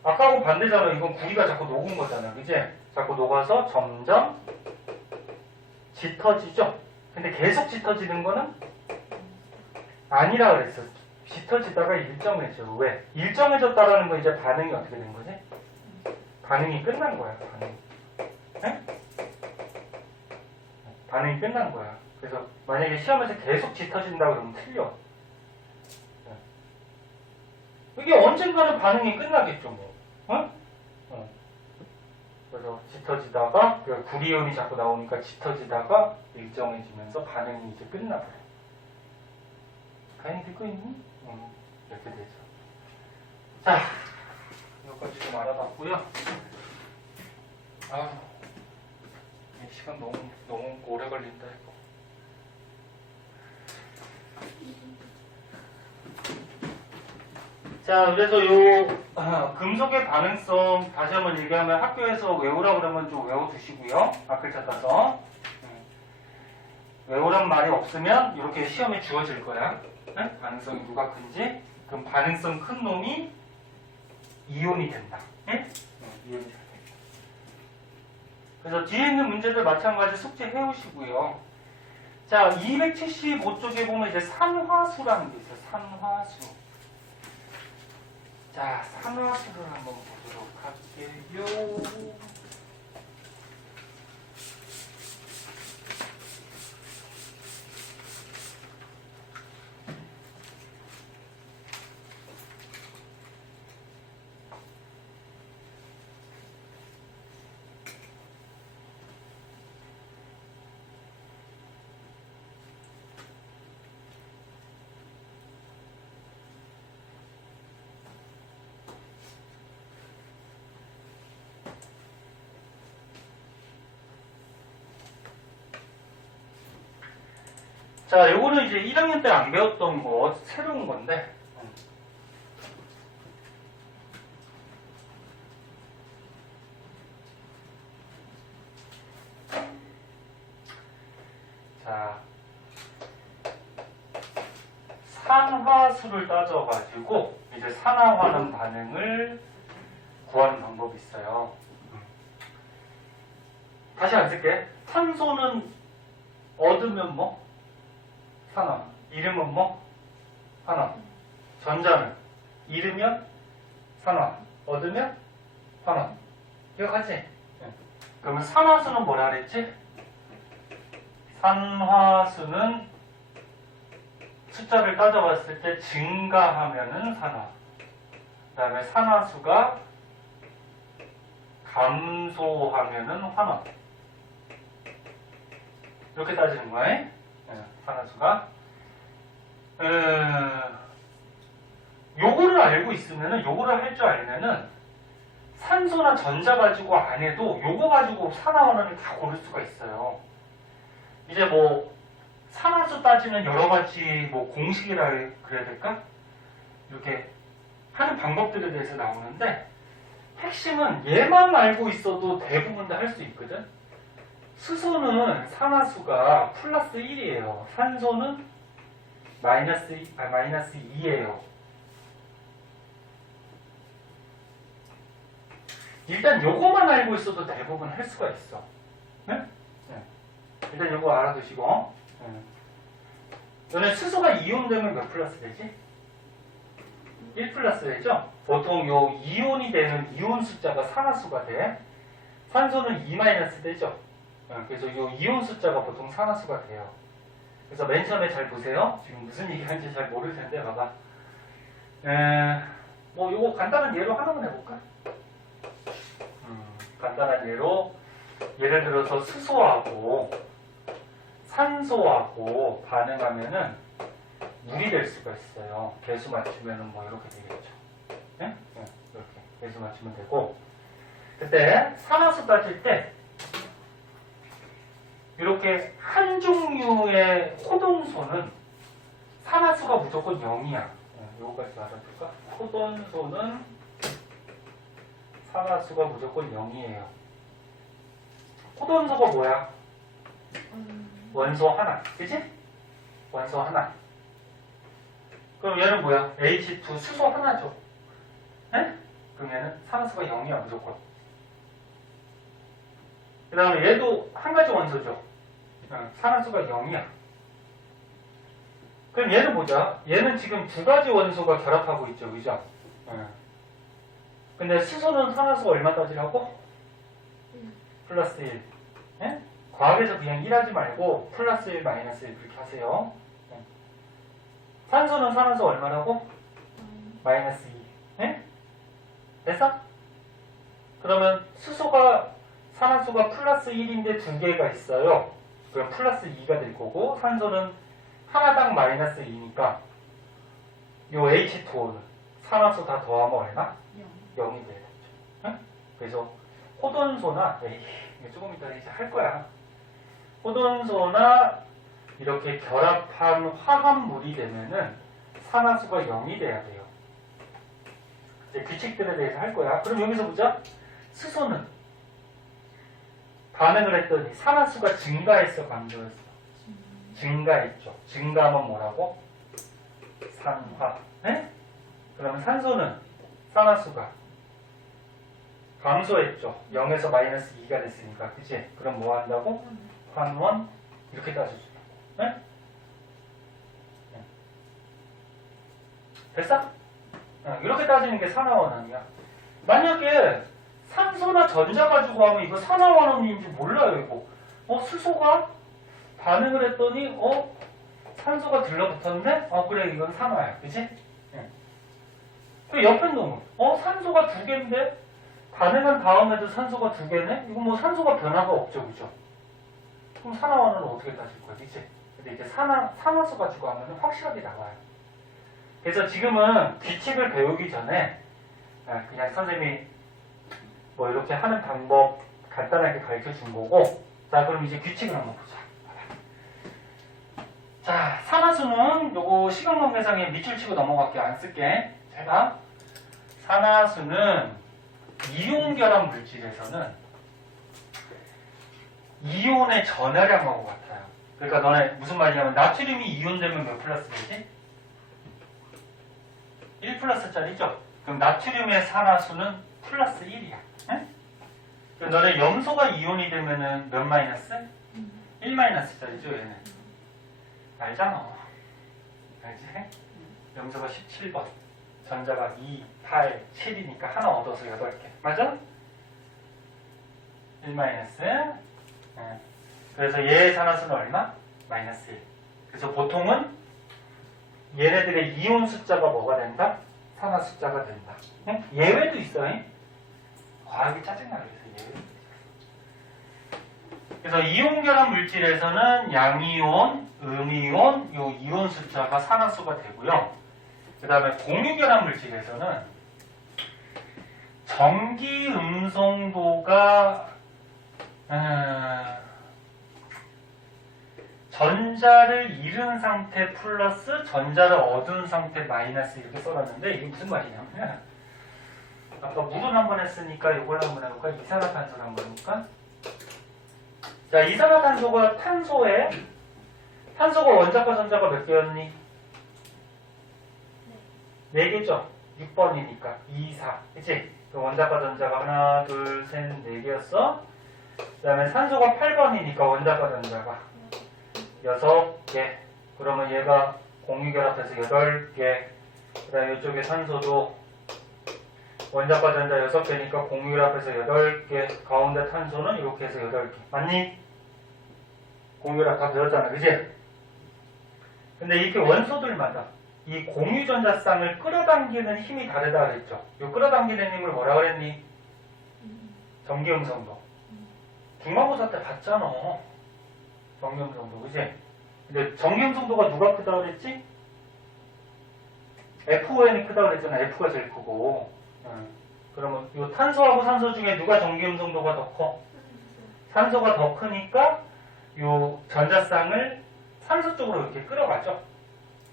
아까하고 반대잖아. 이건 구리가 자꾸 녹은 거잖아. 그지? 자꾸 녹아서 점점 짙어지죠? 근데 계속 짙어지는 거는 아니라 그랬어. 짙어지다가 일정해져. 왜? 일정해졌다라는 건 이제 반응이 어떻게 된 거지? 반응이 끝난 거야. 반응이 끝난 거야. 그래서 만약에 시험에서 계속 짙어진다 그러면 틀려. 이게 언젠가는 반응이 끝나겠죠, 뭐. 그래서 짙어지다가 구리온이 자꾸 나오니까 짙어지다가 일정해지면서 반응이 이제 끝나버려. 가인이 듣고 있니? 이렇게 되죠. 자, 여기까지 좀 알아봤고요. 아, 이 시간 너무 오래 걸린다 이거. 자, 그래서 금속의 반응성 다시 한번 얘기하면 학교에서 외우라 그러면 좀 외워두시고요. 앞글자 따서. 외우란 말이 없으면 이렇게 시험에 주어질 거야. 네? 반응성이 누가 큰지. 그럼 반응성 큰 놈이 이온이 된다. 네? 이온이 된다. 그래서 뒤에 있는 문제들 마찬가지 숙제 해오시고요. 자, 275쪽에 보면 이제 산화수라는 게 있어요. 산화수. 자, 산화수를 한번 보도록 할게요. 자, 요거는 이제 1학년 때 안 배웠던 거, 새로운 건데. 자, 산화수를 따져가지고, 이제 산화하는 반응을 구하는 방법이 있어요. 다시 안 쓸게. 탄소는 얻으면 뭐? 산화. 잃으면 뭐? 산화. 전자는 잃으면 산화. 얻으면 산화. 기억하지? 네. 그러면 산화수는 뭐라 그랬지? 산화수는 숫자를 따져봤을 때 증가하면은 산화. 그 다음에 산화수가 감소하면은 환화. 이렇게 따지는 거야. 산화수가. 요거를 알고 있으면은, 요거를 할 줄 알면은, 산소나 전자 가지고 안 해도 요거 가지고 산화원을 다 고를 수가 있어요. 이제 뭐, 산화수 따지는 여러 가지 뭐 공식이라 그래야 될까? 이렇게 하는 방법들에 대해서 나오는데, 핵심은 얘만 알고 있어도 대부분 다 할 수 있거든? 수소는 산화수가 플러스 1이에요. 산소는 마이너스 2예요. 일단 요거만 알고 있어도 대부분 할 수가 있어. 네? 네. 일단 요거 알아두시고. 네. 너네 수소가 이온되면 몇 플러스 되지? 1 플러스 되죠? 보통 요 이온이 되는 이온 숫자가 산화수가 돼. 산소는 2 마이너스 되죠? 그래서 이 이온 숫자가 보통 산화수가 돼요. 그래서 맨 처음에 잘 보세요. 지금 무슨 얘기하는지 잘 모를 텐데 봐봐. 뭐 요거 간단한 예로 하나만 해볼까? 간단한 예로 예를 들어서 수소하고 산소하고 반응하면은 물이 될 수가 있어요. 배수 맞추면은 뭐 이렇게 되겠죠. 네? 네, 이렇게 배수 맞추면 되고, 그때 산화수 따질 때 이렇게 한 종류의 호돈소는 산화수가 무조건 0이야. 요거까지 알아둘까? 호돈소는 산화수가 무조건 0이에요. 호돈소가 뭐야? 원소 하나. 그치? 원소 하나. 그럼 얘는 뭐야? H2 수소 하나죠. 네? 그럼 얘는 산화수가 0이야 무조건. 그 다음에 얘도 한 가지 원소죠. 산화수가 0이야. 그럼 얘는 보자. 얘는 지금 두 가지 원소가 결합하고 있죠. 그죠? 근데 수소는 산화수가 얼마 따지라고? 플러스 1. 네? 과학에서 그냥 1 하지 말고 플러스 1, 마이너스 1 그렇게 하세요. 산소는 산화수 얼마라고? 마이너스 2. 네? 됐어? 그러면 수소가 산화수가 플러스 1인데 두 개가 있어요. 그럼 플러스 2가 될 거고, 산소는 하나당 마이너스 2니까 요 H2O는 산화수 다 더하면 얼마? 0. 0이 돼야 되죠. 응? 그래서 호돈소나 이게 조금 이따 이제 할 거야. 호돈소나 이렇게 결합한 화합물이 되면은 산화수가 0이 돼야 돼요. 이제 규칙들에 대해서 할 거야. 그럼 여기서 보자. 수소는 반응을 했더니 산화수가 증가했어, 감소했어? 증가했죠. 증가하면 뭐라고? 산화. 네? 그러면 산소는 산화수가 감소했죠. 0에서 마이너스 2가 됐으니까. 그치? 그럼 뭐 한다고? 환원 이렇게 따져줘요. 네? 됐어? 이렇게 따지는 게 산화원원이야. 만약에 산소나 전자 가지고 하면 이거 산화원원인지 몰라요, 이거. 수소가 반응을 했더니, 산소가 들러붙었네? 그래, 이건 산화야. 그치? 그 옆에 놈은, 산소가 2개인데, 반응한 다음에도 산소가 2개네? 이거 뭐 산소가 변화가 없죠, 그죠? 그럼 산화원은 어떻게 따질 거야, 그치? 근데 이제 산화수 가지고 하면 확실하게 나와요. 그래서 지금은 규칙을 배우기 전에, 그냥 선생님이 뭐 이렇게 하는 방법 간단하게 가르쳐 준 거고, 자, 그럼 이제 규칙을 한번 보자. 자, 산화수는 요거 시간관계상에 밑줄 치고 넘어갈게. 안 쓸게. 잘 봐. 산화수는 이온결합 물질에서는 이온의 전하량하고 같아요. 그러니까 너네 무슨 말이냐면 나트륨이 이온되면 몇 플러스 되지? 1 플러스짜리죠? 그럼 나트륨의 산화수는 플러스 1이야. 응? 그럼 너네 염소가 이온이 되면은 몇 마이너스? 1 마이너스짜리죠, 얘는. 알잖아. 알지? 염소가 17번. 전자가 2, 8, 7이니까 하나 얻어서 8개. 맞아? 1 마이너스. 그래서 얘의 산화수는 얼마? 마이너스 1. 그래서 보통은 얘네들의 이온 숫자가 뭐가 된다? 산화 숫자가 된다. 예외도 있어요. 과학이 짜증나 그래서 예외도 있어. 그래서 이온 결합 물질에서는 양이온, 음이온, 요 이온 숫자가 산화수가 되고요. 그 다음에 공유 결합 물질에서는 전기 음성도가 전자를 잃은 상태 플러스 전자를 얻은 상태 마이너스 이렇게 써놨는데 이게 무슨 말이냐면 아까 물은 한번 했으니까 이걸 한번 해볼까? 이산화탄소를 한번 해볼까? 자, 이산화탄소가 탄소가 원자과 전자가 몇 개였니? 4개죠? 6번이니까 2, 4 그치? 원자과 전자가 하나, 둘, 셋, 4개였어. 그 다음에 산소가 8번이니까 원자과 전자가 6개. 그러면 얘가 공유결합해서 8개. 그 다음에 이쪽에 산소도 원자과 전자 6개니까 공유결합해서 8개. 가운데 탄소는 이렇게 해서 8개. 맞니? 공유결합 다 배웠잖아. 그치? 근데 이렇게 원소들마다 이 공유전자쌍을 끌어당기는 힘이 다르다 그랬죠? 이 끌어당기는 힘을 뭐라 그랬니? 전기음성도. 중간고사 때 봤잖아. 전기음성도, 그치? 근데 전기음성도가 누가 크다 그랬지? FON이 크다 그랬잖아. F가 제일 크고. 그러면 이 탄소하고 산소 중에 누가 전기음성도가 더 커? 산소가 더 크니까 이 전자쌍을 산소 쪽으로 이렇게 끌어가죠.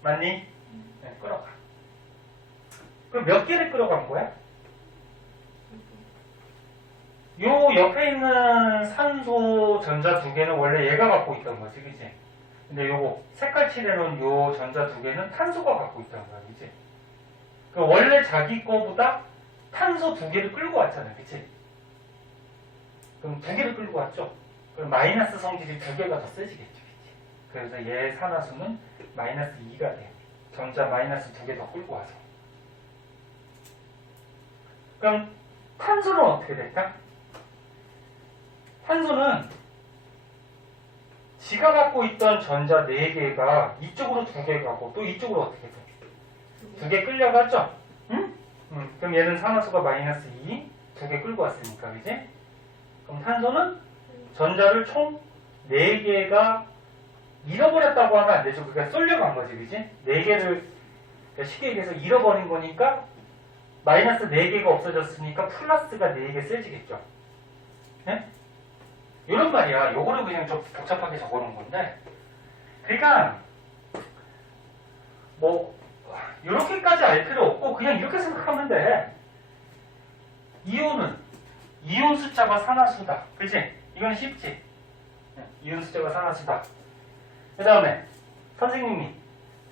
맞니? 네, 끌어가. 그럼 몇 개를 끌어간 거야? 요 옆에 있는 산소 전자 2개는 원래 얘가 갖고 있던 거지, 그치? 근데 요거 색깔 칠해놓은 요 전자 2개는 탄소가 갖고 있던 거야, 그치? 그 원래 자기 거보다 탄소 2개를 끌고 왔잖아, 그치? 그럼 2개를 끌고 왔죠? 그럼 마이너스 성질이 2개가 더 세지겠죠, 그치? 그래서 얘 산화수는 마이너스 2가 돼. 전자 마이너스 2개 더 끌고 와서. 그럼 탄소는 어떻게 될까? 탄소는 지가 갖고 있던 전자 4개가 이쪽으로 2개 가고 또 이쪽으로 어떻게 돼? 2개 끌려갔죠? 응? 그럼 얘는 산화수가 마이너스 2, 2개 끌고 왔으니까, 그지? 그럼 탄소는 전자를 총 4개가 잃어버렸다고 하면 안 되죠. 그러니까 쏠려간 거지, 그지? 4개를 쉽게 얘기해서 잃어버린 거니까 마이너스 4개가 없어졌으니까 플러스가 4개 세지겠죠. 네? 이런 말이야. 요거를 그냥 좀 복잡하게 적어놓은 건데. 그러니까 뭐 이렇게까지 알 필요 없고 그냥 이렇게 생각하면 돼. 이온은 이온 숫자가 산화수다. 그치? 이건 쉽지? 네, 이온 숫자가 산화수다. 그 다음에 선생님이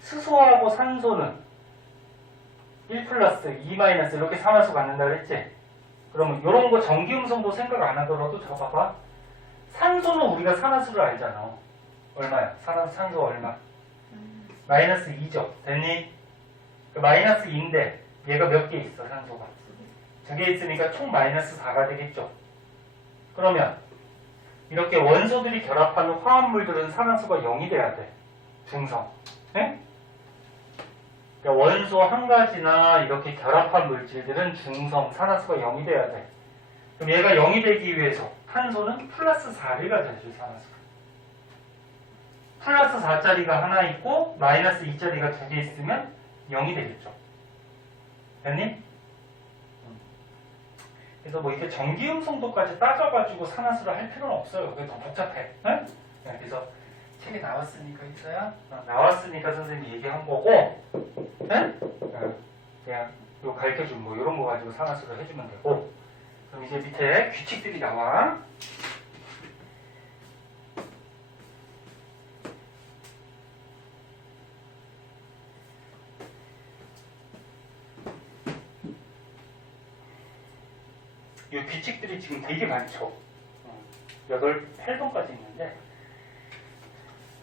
수소하고 산소는 1 플러스 2 마이너스 이렇게 산화수 갖는다 그랬지? 그러면 이런 거 전기음성도 생각 안 하더라도 저 봐봐. 산소는 우리가 산화수를 알잖아. 얼마야? 산소 얼마? 마이너스 2죠. 됐니? 그 마이너스 2인데 얘가 몇 개 있어 산소가? 2개 있으니까 총 마이너스 4가 되겠죠. 그러면 이렇게 원소들이 결합하는 화합물들은 산화수가 0이 돼야 돼. 중성. 네? 그러니까 원소 한 가지나 이렇게 결합한 물질들은 중성 산화수가 0이 돼야 돼. 그럼 얘가 0이 되기 위해서 탄소는 플러스 4를 가져야죠. 산화수가. 플러스 4짜리가 하나 있고 마이너스 2짜리가 2개 있으면 0이 되겠죠. 됐니? 그래서 뭐 이렇게 전기음성도까지 따져가지고 산화수를 할 필요는 없어요. 그게 더 복잡해. 네? 그래서 책에 나왔으니까 있어요. 나왔으니까 선생님이 얘기한 거고, 네? 그냥 요 가르쳐준 뭐 이런 거 가지고 산화수를 해주면 되고. 그럼 이제 밑에 규칙들이 나와. 이 규칙들이 지금 되게 많죠. 8번까지 있는데.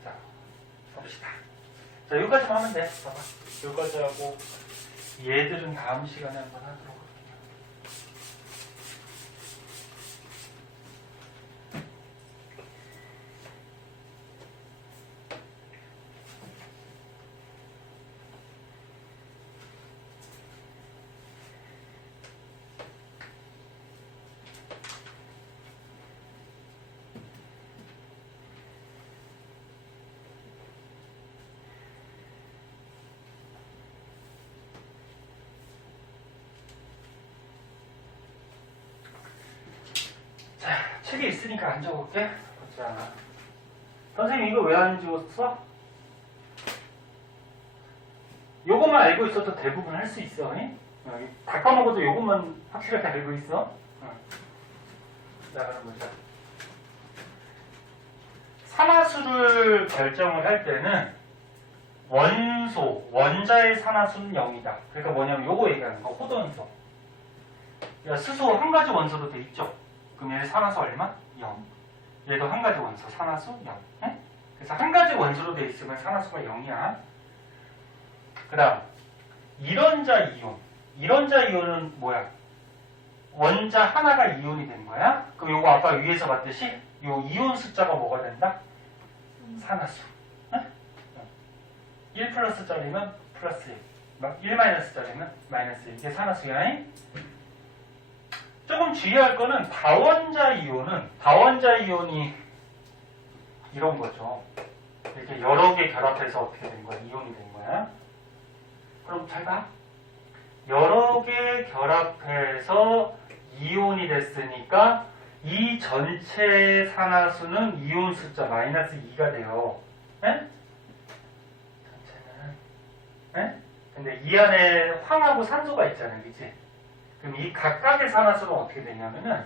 자, 봅시다. 자, 여기까지만 하면 돼. 봐봐. 여기까지 하고, 얘들은 다음 시간에 한번 하도록 할게요. 책에 있으니까 안 적을게. 보자. 선생님 이거 왜 안 지웠어? 요것만 알고 있어도 대부분 할 수 있어. 다 까먹어도 요것만 확실하게 알고 있어. 자, 그럼 보자. 산화수를 결정을 할 때는 원소, 원자의 산화수는 0이다. 그러니까 뭐냐면 요거 얘기하는 거, 호돈소. 야, 수소 한 가지 원소로 돼 있죠? 그럼 얘 산화수 얼마? 0. 얘도 한 가지 원소, 산화수 0. 네? 그래서 한 가지 원소로 돼 있으면 산화수가 0이야. 그 다음, 일원자 이온. 일원자 이온은 뭐야? 원자 하나가 이온이 된 거야? 그럼 요거 아까 위에서 봤듯이 요 이온 숫자가 뭐가 된다? 산화수. 네? 1 플러스짜리면 플러스 1 마이너스짜리면 마이너스 1. 이게 산화수야. 조금 주의할 거는 다원자 이온이 이런 거죠. 이렇게 여러 개 결합해서 어떻게 된 거야? 이온이 된 거야. 그럼 잘 봐. 여러 개 결합해서 이온이 됐으니까 이 전체 산화수는 이온 숫자 마이너스 2가 돼요. 네? 전체는. 네? 근데 이 안에 황하고 산소가 있잖아요. 그치? 그럼 이 각각의 산화수는 어떻게 되냐면은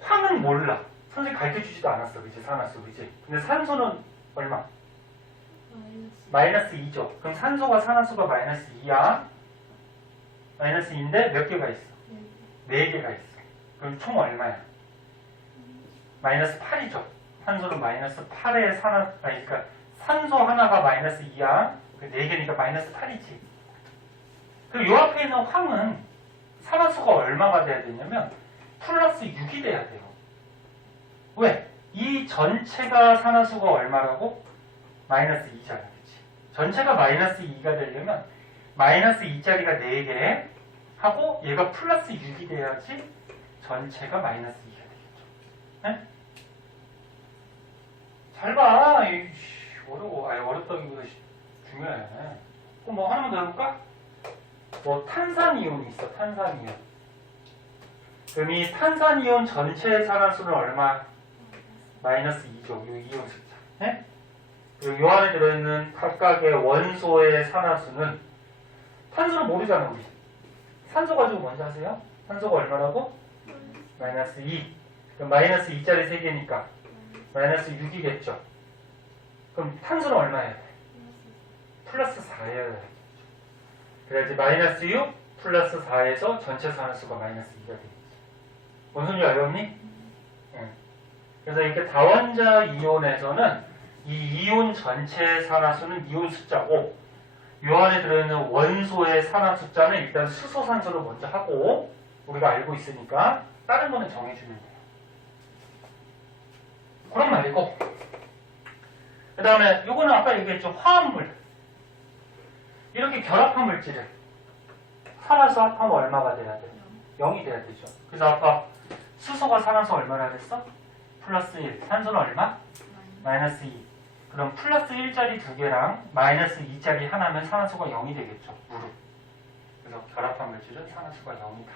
황은 몰라. 선생님 가르쳐주지도 않았어. 그치? 산화수. 그치? 근데 산소는 얼마? 마이너스 2죠. 그럼 산소가 산화수가 마이너스 2야. 마이너스 2인데 몇 개가 있어? 4개가 있어. 그럼 총 얼마야? 마이너스 8이죠. 산소는 마이너스 8의 그러니까 산소 하나가 마이너스 2야. 그 4개니까 마이너스 8이지. 그리고 요 앞에 있는 황은 산화수가 얼마가 돼야 되냐면 플러스 6이 돼야 돼요. 왜? 이 전체가 산화수가 얼마라고? 마이너스 2잖아. 그치? 전체가 마이너스 2가 되려면 마이너스 2짜리가 4개 하고 얘가 플러스 6이 돼야지 전체가 마이너스 2가 되겠죠. 네? 잘 봐. 어려워. 아니, 어렵다기보다 중요해. 그럼 뭐 하나만 더 해볼까? 뭐 탄산이온이 있어. 탄산이온. 그럼 이 탄산이온 전체의 산화수는 얼마? 마이너스 2죠. 이 이온 숫자. 네? 그리고 요 안에 들어있는 각각의 원소의 산화수는 탄소는 모르잖아 우리. 산소 가지고 먼저 하세요. 산소가 얼마라고? 마이너스 2. 그럼 마이너스 2짜리 3개니까 마이너스 6이겠죠. 그럼 탄소는 얼마예요? 플러스 4예요. 그래야지 마이너스 6 플러스 4에서 전체 산화수가 마이너스 2가 되겠지. 뭔 소리인지 알겠니? 응. 그래서 이렇게 다원자 이온에서는 이 이온 전체의 산화수는 이온 숫자 5. 요 안에 들어있는 원소의 산화 숫자는 일단 수소, 산소를 먼저 하고 우리가 알고 있으니까 다른 거는 정해주면 돼요. 그런 말이고 그 다음에 요거는 아까 얘기했죠. 화합물. 이렇게 결합한 물질을 산화수 합하면 얼마가 돼야 돼요? 0이 돼야 되죠. 그래서 아까 수소가 산화수 얼마나 그랬어? 플러스 1. 산소는 얼마? 마이너스 2. 그럼 플러스 1짜리 2개랑 마이너스 2짜리 하나면 산화수가 0이 되겠죠. 물은. 그래서 결합한 물질은 산화수가 0이다.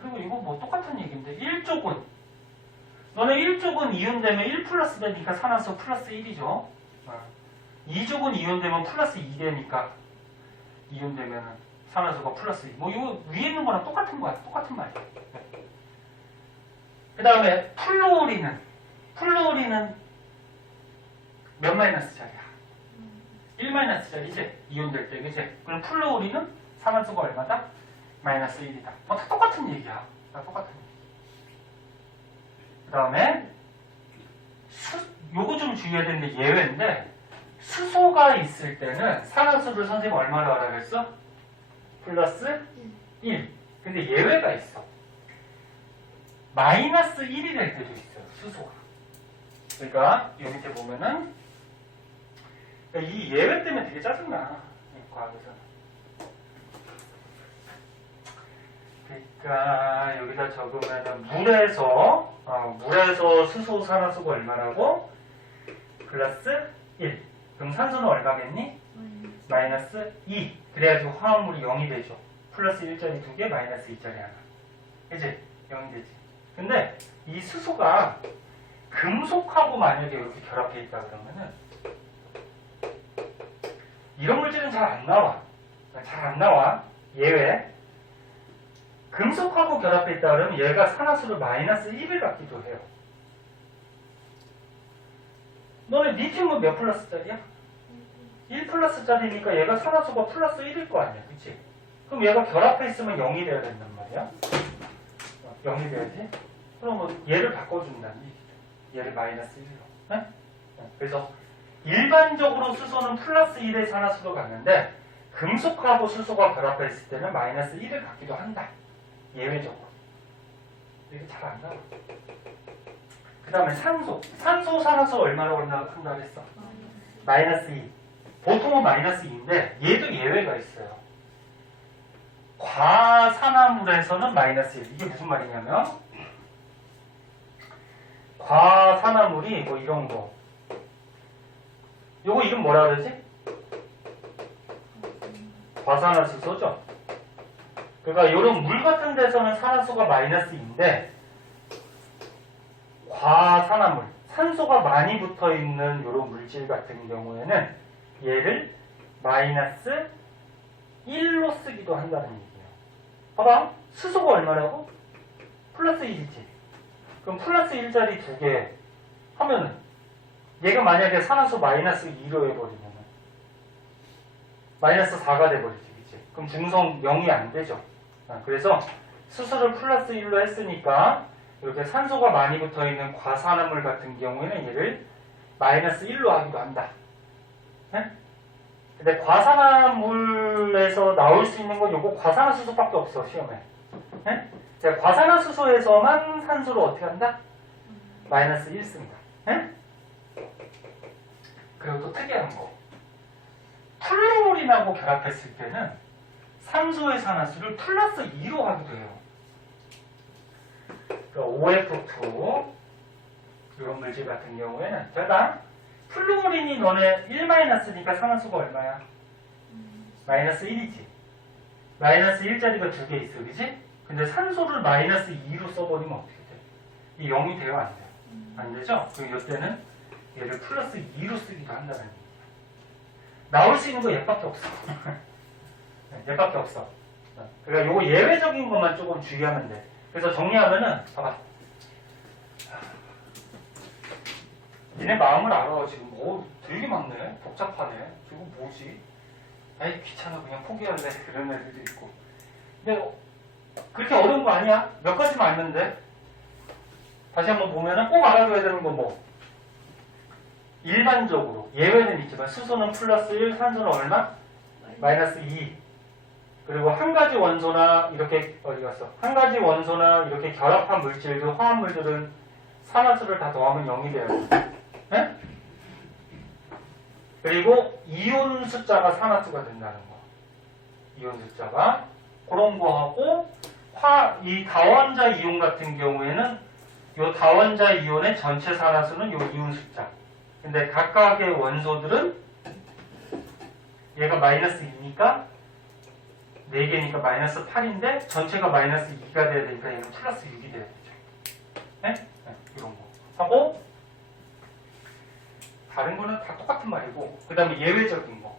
그리고 이거 뭐 똑같은 얘기인데 1족은 너네 1족은 이온되면 1 플러스 되니까 산화수 플러스 1이죠. 2족은 이온되면 플러스 2 되니까 이온되면 산화수가 플러스 2. 뭐 이거 위에 있는 거랑 똑같은 거야. 똑같은 말이야. 그 다음에 플루오린은 몇 마이너스짜리야? 1 마이너스짜리지? 이온될 때, 그치? 그럼 플루오린은 산화수가 얼마다? 마이너스 1이다. 뭐 다 똑같은 얘기야. 다 똑같은 얘기. 그 다음에 요거 좀 주의해야 되는 게 예외인데 수소가 있을 때는 산화수를 선생님 얼마로 하라 그랬어? 플러스 1. 근데 예외가 있어. 마이너스 1이 될 때도 있어요. 수소가. 그러니까 이 밑에 보면은 이 예외 때문에 되게 짜증나. 이 과학에서는. 그러니까 여기다 적으면은 물에서 수소 산화수가 얼마라고? 플러스 1. 그럼 산소는 얼마겠니? 마이너스 2. 그래야지 화합물이 0이 되죠. 플러스 1짜리 2개, 마이너스 2짜리 하나. 그치? 0이 되지. 근데 이 수소가 금속하고 만약에 이렇게 결합해 있다 그러면은 이런 물질은 잘 안 나와. 잘 안 나와. 예외. 금속하고 결합해 있다 그러면 얘가 산화수를 마이너스 1을 갖기도 해요. 너네 리튬은 몇 플러스짜리야? 1 플러스짜리니까 얘가 산화수가 플러스 1일 거 아니야. 그치? 그럼 얘가 결합해 있으면 0이 돼야 된단 말이야. 0이 돼야지. 그러면 얘를 바꿔준다는 얘기죠. 얘를 마이너스 1로. 네? 그래서 일반적으로 수소는 플러스 1의 산화수로 갔는데 금속하고 수소가 결합해 있을 때는 마이너스 1을 갖기도 한다. 예외적으로. 이게 잘 안 나와. 그 다음에 산소. 산소 산화수 얼마나 한다 그랬어? 마이너스 2. 보통은 마이너스 2인데 얘도 예외가 있어요. 과산화물에서는 마이너스 1. 이게 무슨 말이냐면 과산화물이 뭐 이런 거. 요거 이름 뭐라 그러지? 과산화수소죠. 그러니까 이런 물 같은 데서는 산화수가 마이너스 2인데 과산화물, 산소가 많이 붙어 있는 이런 물질 같은 경우에는 얘를 마이너스 1로 쓰기도 한다는 얘기예요. 봐봐, 수소가 얼마라고? 플러스 1이지. 그럼 플러스 1짜리 2개 하면은 얘가 만약에 산화수 마이너스 2로 해버리면 마이너스 4가 돼버리지. 그치? 그럼 중성 0이 안 되죠. 그래서 수소를 플러스 1로 했으니까 이렇게 산소가 많이 붙어있는 과산화물 같은 경우에는 얘를 마이너스 1로 하기도 한다. 네? 근데 과산화물에서 나올 수 있는 건 요거 과산화수소밖에 없어, 시험에. 네? 자, 과산화수소에서만 산소를 어떻게 한다? 마이너스 1 씁니다. 네? 그리고 또 특이한 거. 플루오린하고 결합했을 때는 산소의 산화수를 플러스 2로 하기도 해요. 그러니까 OF2 이런 물질 같은 경우에는 제가 플루오린이 너네 1-니까 산화수가 얼마야? 마이너스 1이지. 마이너스 1자리가 두 개 있어, 그지? 근데 산소를 마이너스 2로 써버리면 어떻게 돼? 이 0이 돼요, 안 돼요? 안 되죠? 그럼 이때는 얘를 플러스 2로 쓰기도 한다는 얘기야. 나올 수 있는 거 얘밖에 없어. 얘밖에 없어. 그러니까 요거 예외적인 것만 조금 주의하면 돼. 그래서 정리하면은, 봐봐. 니네 마음을 알아. 지금 되게 많네. 복잡하네. 지금 뭐지? 에이, 귀찮아. 그냥 포기할래. 그런 애들도 있고. 근데 그렇게 어려운 거 아니야. 몇 가지만 알면 돼. 다시 한번 보면은 꼭 알아둬야 되는 건 뭐? 일반적으로. 예외는 있지만 수소는 플러스 1, 산소는 얼마? 마이너스 2. 그리고 한 가지 원소나 이렇게 어디 갔어? 한 가지 원소나 이렇게 결합한 물질들, 화합물들은 산화수를 다 더하면 0이 돼요. 네? 그리고 이온 숫자가 산화수가 된다는 거. 이온 숫자가 그런 거하고 이 다원자 이온 같은 경우에는 이 다원자 이온의 전체 산화수는 이 이온 숫자. 근데 각각의 원소들은 얘가 마이너스 2니까 4개니까 마이너스 8인데 전체가 마이너스 2가 돼야 되니까 얘는 플러스 6이 돼야 되죠. 네? 네, 이런 거 하고 다른 거는 다 똑같은 말이고 그 다음에 예외적인 거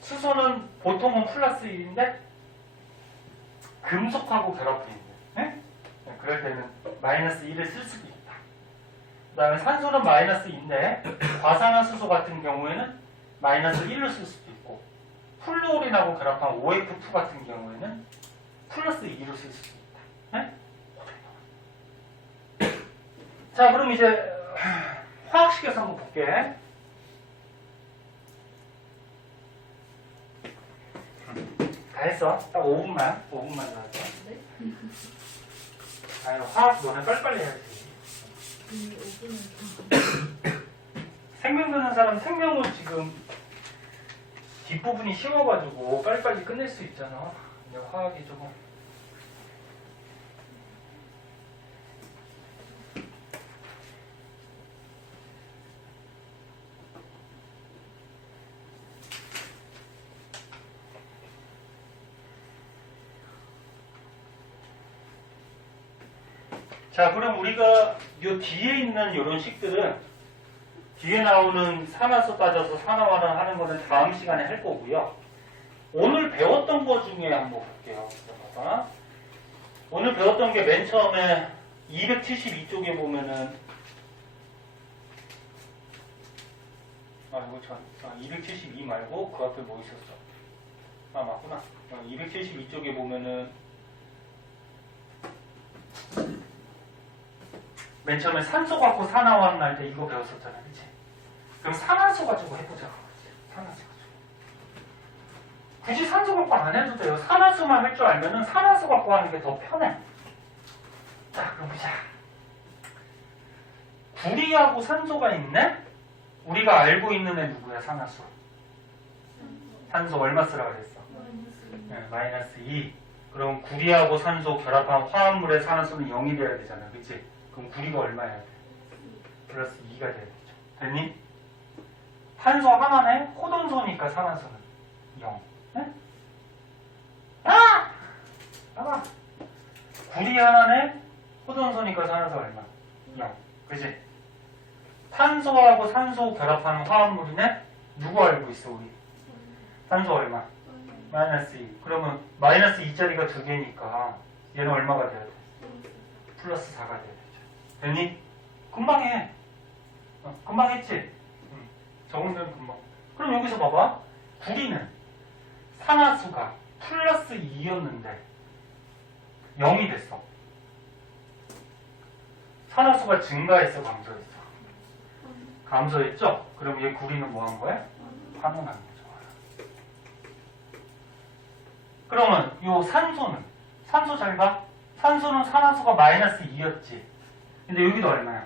수소는 보통은 플러스 1인데 금속하고 결합돼 있는 네? 네, 그럴 때는 마이너스 1을 쓸 수도 있다. 그 다음에 산소는 마이너스 2인데 과산화수소 같은 경우에는 마이너스 1로 쓸 수도 있고 플루오린하고 결합한 OF2 같은 경우에는 플러스 2로 쓸 수도 있다. 네? 자, 그럼 이제 화학식에서 한번 볼게. 다 했어. 딱 5분만 나왔어. 네? 아유, 화학 너네 빨리빨리 해야지. 이미 5분은 생명 드는 사람 생명을 지금 뒷부분이 쉬워가지고 빨리빨리 끝낼 수 있잖아. 이제 화학이 조금. 자, 그럼 우리가 요 뒤에 있는 요런 식들은 뒤에 나오는 산화수 따져서 산화화를 하는 거는 다음 시간에 할 거고요. 오늘 배웠던 거 중에 한번 볼게요. 봐봐. 오늘 배웠던 게 맨 처음에 272쪽에 보면은 이거 272 말고 그 앞에 뭐 있었어? 맞구나. 272쪽에 보면은 맨 처음에 산소 갖고 산화화는 할 때 이거 배웠었잖아, 그치? 그럼 산화수 가지고 해보자. 산화수 가지고. 굳이 산소 갖고 안 해도 돼요. 산화수만 할 줄 알면은 산화수 갖고 하는 게 더 편해. 자, 그럼 보자. 구리하고 산소가 있네? 우리가 알고 있는 애 누구야, 산화수? 산소 얼마 쓰라 그랬어? 네, 마이너스 2. 그럼 구리하고 산소 결합한 화합물의 산화수는 0이 돼야 되잖아, 그치? 그럼 구리가 얼마야 돼? 플러스 2가 돼야 되죠. 됐니? 탄소 하나네? 호돈소니까 산화수는 0. 네? 봐봐. 구리 하나네? 호돈소니까 산화수 얼마? 0. 그치? 탄소하고 산소 결합하는 화합물이네? 누구 알고 있어, 우리? 탄소 얼마? 마이너스 2. 그러면 마이너스 2짜리가 두 개니까 얘는 얼마가 돼야 돼? 플러스 4가 돼야 되죠. 됐니? 금방 해. 금방 했지? 적응되면 금방. 그럼 여기서 봐봐. 구리는 산화수가 플러스 2였는데 0이 됐어. 산화수가 증가했어, 감소했어? 감소했죠? 그럼 얘 구리는 뭐 한 거야? 환원한 거죠. 그러면 요 산소는? 산소 잘 봐. 산소는 산화수가 마이너스 2였지. 근데 여기도 얼마야?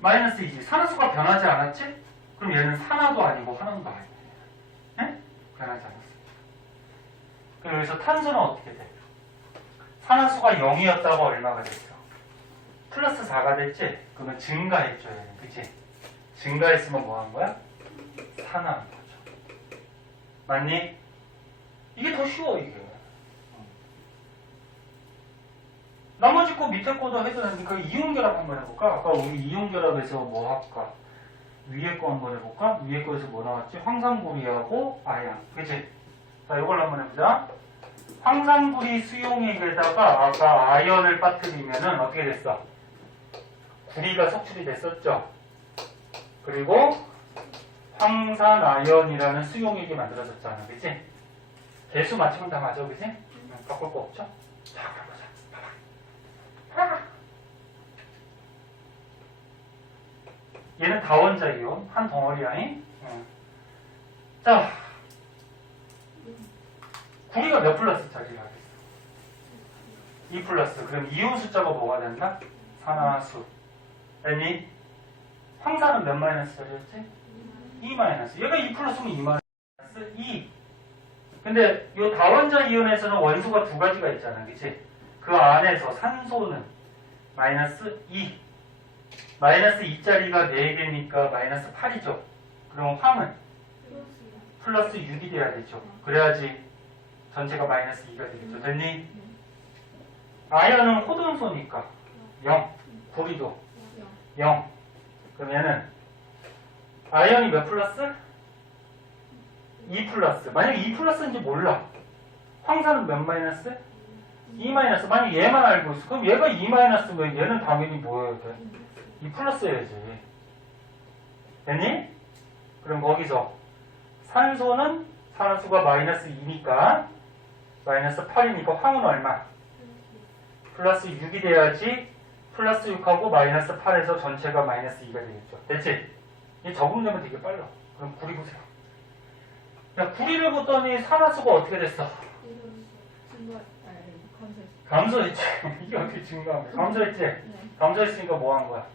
마이너스 2지. 산화수가 변하지 않았지? 그럼 얘는 산화도 아니고 환원도 아니고. 네? 변하지 않았어. 그럼 여기서 탄소는 어떻게 돼? 산화수가 0이었다가 얼마가 됐어? 플러스 4가 됐지? 그러면 증가했죠, 얘는. 그치? 증가했으면 뭐 한 거야? 산화한 거죠. 맞니? 이게 더 쉬워 이게. 나머지 거 밑에 거도 해도 되는데 그 이용결합 한번 해볼까? 아까 우리 이용결합에서 뭐 할까? 위에 거 한번 해볼까? 위에 거에서 뭐 나왔지? 황산구리하고 아양. 그치? 자, 이걸 한번 해보자. 황산구리 수용액에다가 아까 아연을 빠뜨리면은 어떻게 됐어? 구리가 석출이 됐었죠? 그리고 황산아연이라는 수용액이 만들어졌잖아. 그치? 개수 맞추면 다 맞아. 그치? 바꿀 거 없죠? 자, 가보자. 봐봐. 얘는 다원자 이온. 한 덩어리야. 자, 구리가 몇 플러스 짜리라 그랬어? 2 플러스. 그럼 이온 숫자가 뭐가 된다? 산화수. 아니, 황산은 몇 마이너스 짜리였지? 2 마이너스. 얘가 2 플러스면 2 마이너스 2. 근데 이 다원자 이온에서는 원소가 두 가지가 있잖아. 그치? 그 안에서 산소는 마이너스 2. 마이너스 2짜리가 4개니까 마이너스 8이죠. 그럼 황은 플러스 6이 돼야 되죠. 그래야지 전체가 마이너스 2가 되겠죠. 됐니? 아연은 호돈소니까 0. 구리도 0. 그럼 얘는 아연이 몇 플러스? 2 플러스. 만약 2 플러스인지 몰라. 황산은 몇 마이너스? 2 마이너스. 만약 얘만 알고 있어. 그럼 얘가 2 마이너스면 얘는 당연히 뭐여야 돼? 2 플러스여야지. 됐니? 그럼 거기서 산소는 산화수가 마이너스 2니까 마이너스 8이니까 황은 얼마? 플러스 6이 돼야지 플러스 6하고 마이너스 8에서 전체가 마이너스 2가 되겠죠. 됐지? 이 적응되면 되게 빨라. 그럼 구리 보세요. 야, 구리를 보더니 산화수가 어떻게 됐어? 감소했지. 이게 어떻게 증가한 거야? 감소했지? 네. 감소했으니까 뭐 한 거야?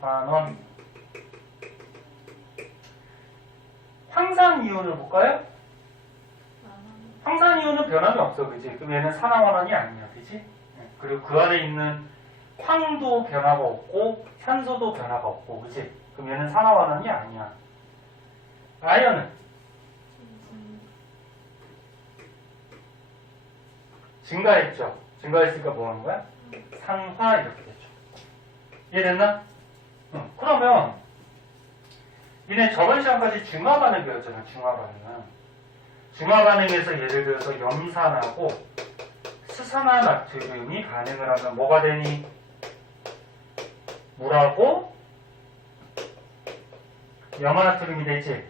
아, 넌 황산이온을 볼까요? 황산이온은 변함이 없어, 그지? 그럼 얘는 산화환원이 아니야, 그지? 그리고 그 안에 있는 황도 변화가 없고 산소도 변화가 없고, 그지? 그럼 얘는 산화환원이 아니야. 아연은 증가했죠? 증가했으니까 뭐 하는 거야? 산화 이렇게 됐죠. 이해됐나? 그러면 얘네 저번 시간까지 중화 반응 배웠잖아. 중화 반응은. 중화 반응에서 예를 들어서 염산하고 수산화 나트륨이 반응을 하면 뭐가 되니? 물하고 염화나트륨이 되지.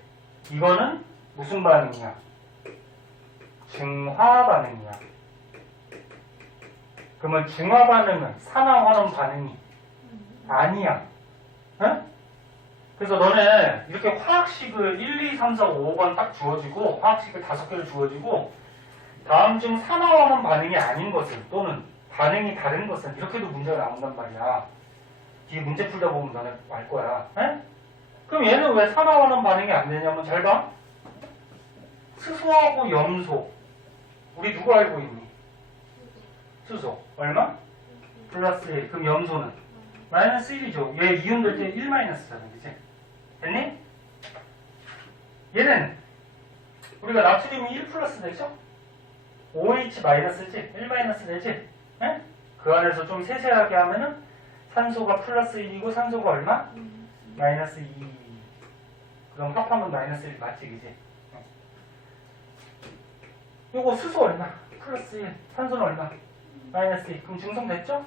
이거는 무슨 반응이야? 중화 반응이야. 그러면 중화 반응은 산화환원 반응이 아니야. 응? 그래서 너네 이렇게 화학식을 1, 2, 3, 4, 5번 딱 주어지고 화학식을 5개를 주어지고 다음 중 산화환원 반응이 아닌 것은 또는 반응이 다른 것은 이렇게도 문제가 나온단 말이야. 뒤에 문제 풀다 보면 너네 알 거야. 응? 그럼 얘는 왜 산화환원 반응이 안 되냐면 잘 봐. 수소하고 염소 우리 누구 알고 있니? 수소 얼마? 플러스 1. 그럼 염소는? 마이너스 1이죠. 얘 이온 될 때 1 마이너스잖아. 그치? 됐니? 얘는 우리가 나트륨이 1 플러스 되죠? OH 마이너스지? 1 마이너스 되지? 에? 그 안에서 좀 세세하게 하면은 산소가 플러스 1이고 산소가 얼마? 마이너스 2. 그럼 합하면 마이너스 1 맞지? 그치? 요거 수소 얼마? 플러스 1. 산소는 얼마? 마이너스 2. 그럼 중성됐죠?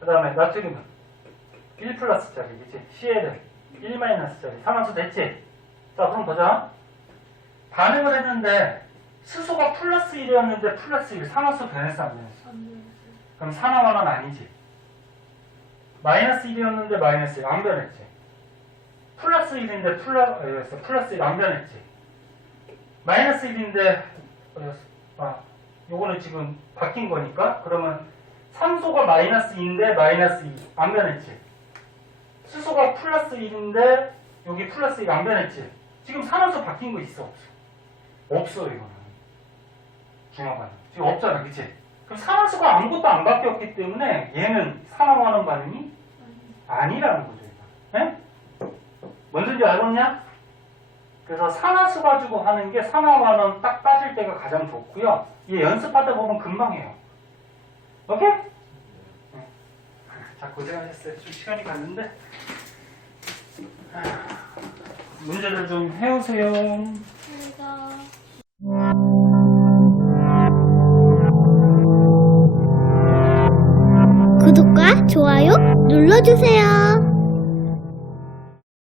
그 다음에 나트륨은 1 플러스짜리, 그치? CL은 1 마이너스짜리. 산화수 됐지? 자, 그럼 보자. 반응을 했는데 수소가 플러스 1이었는데 플러스 1. 산화수 변했어, 안 변했어? 그럼 산화환원 아니지? 마이너스 1이었는데 마이너스 1. 안 변했지? 플러스 1인데 플러스 1. 안 변했지? 마이너스 1인데 요거는 지금 바뀐 거니까 그러면 산소가 마이너스 2인데 마이너스 2. 안 변했지? 수소가 플러스 1인데 여기 플러스 2. 안 변했지? 지금 산화수 바뀐 거 있어? 없어? 없어 이거는. 중화반응. 지금 없잖아. 그치? 그럼 산화수가 아무것도 안 바뀌었기 때문에 얘는 산화환원 반응이 아니라는 거죠. 네? 뭔지 알겠냐? 그래서 산화수 가지고 하는 게 산화만원 딱 따질 때가 가장 좋고요. 이 연습하다 보면 금방 해요. 오케이? 네. 자, 고생하셨어요. 좀 시간이 갔는데. 문제를 좀 해오세요. 구독과 좋아요 눌러주세요.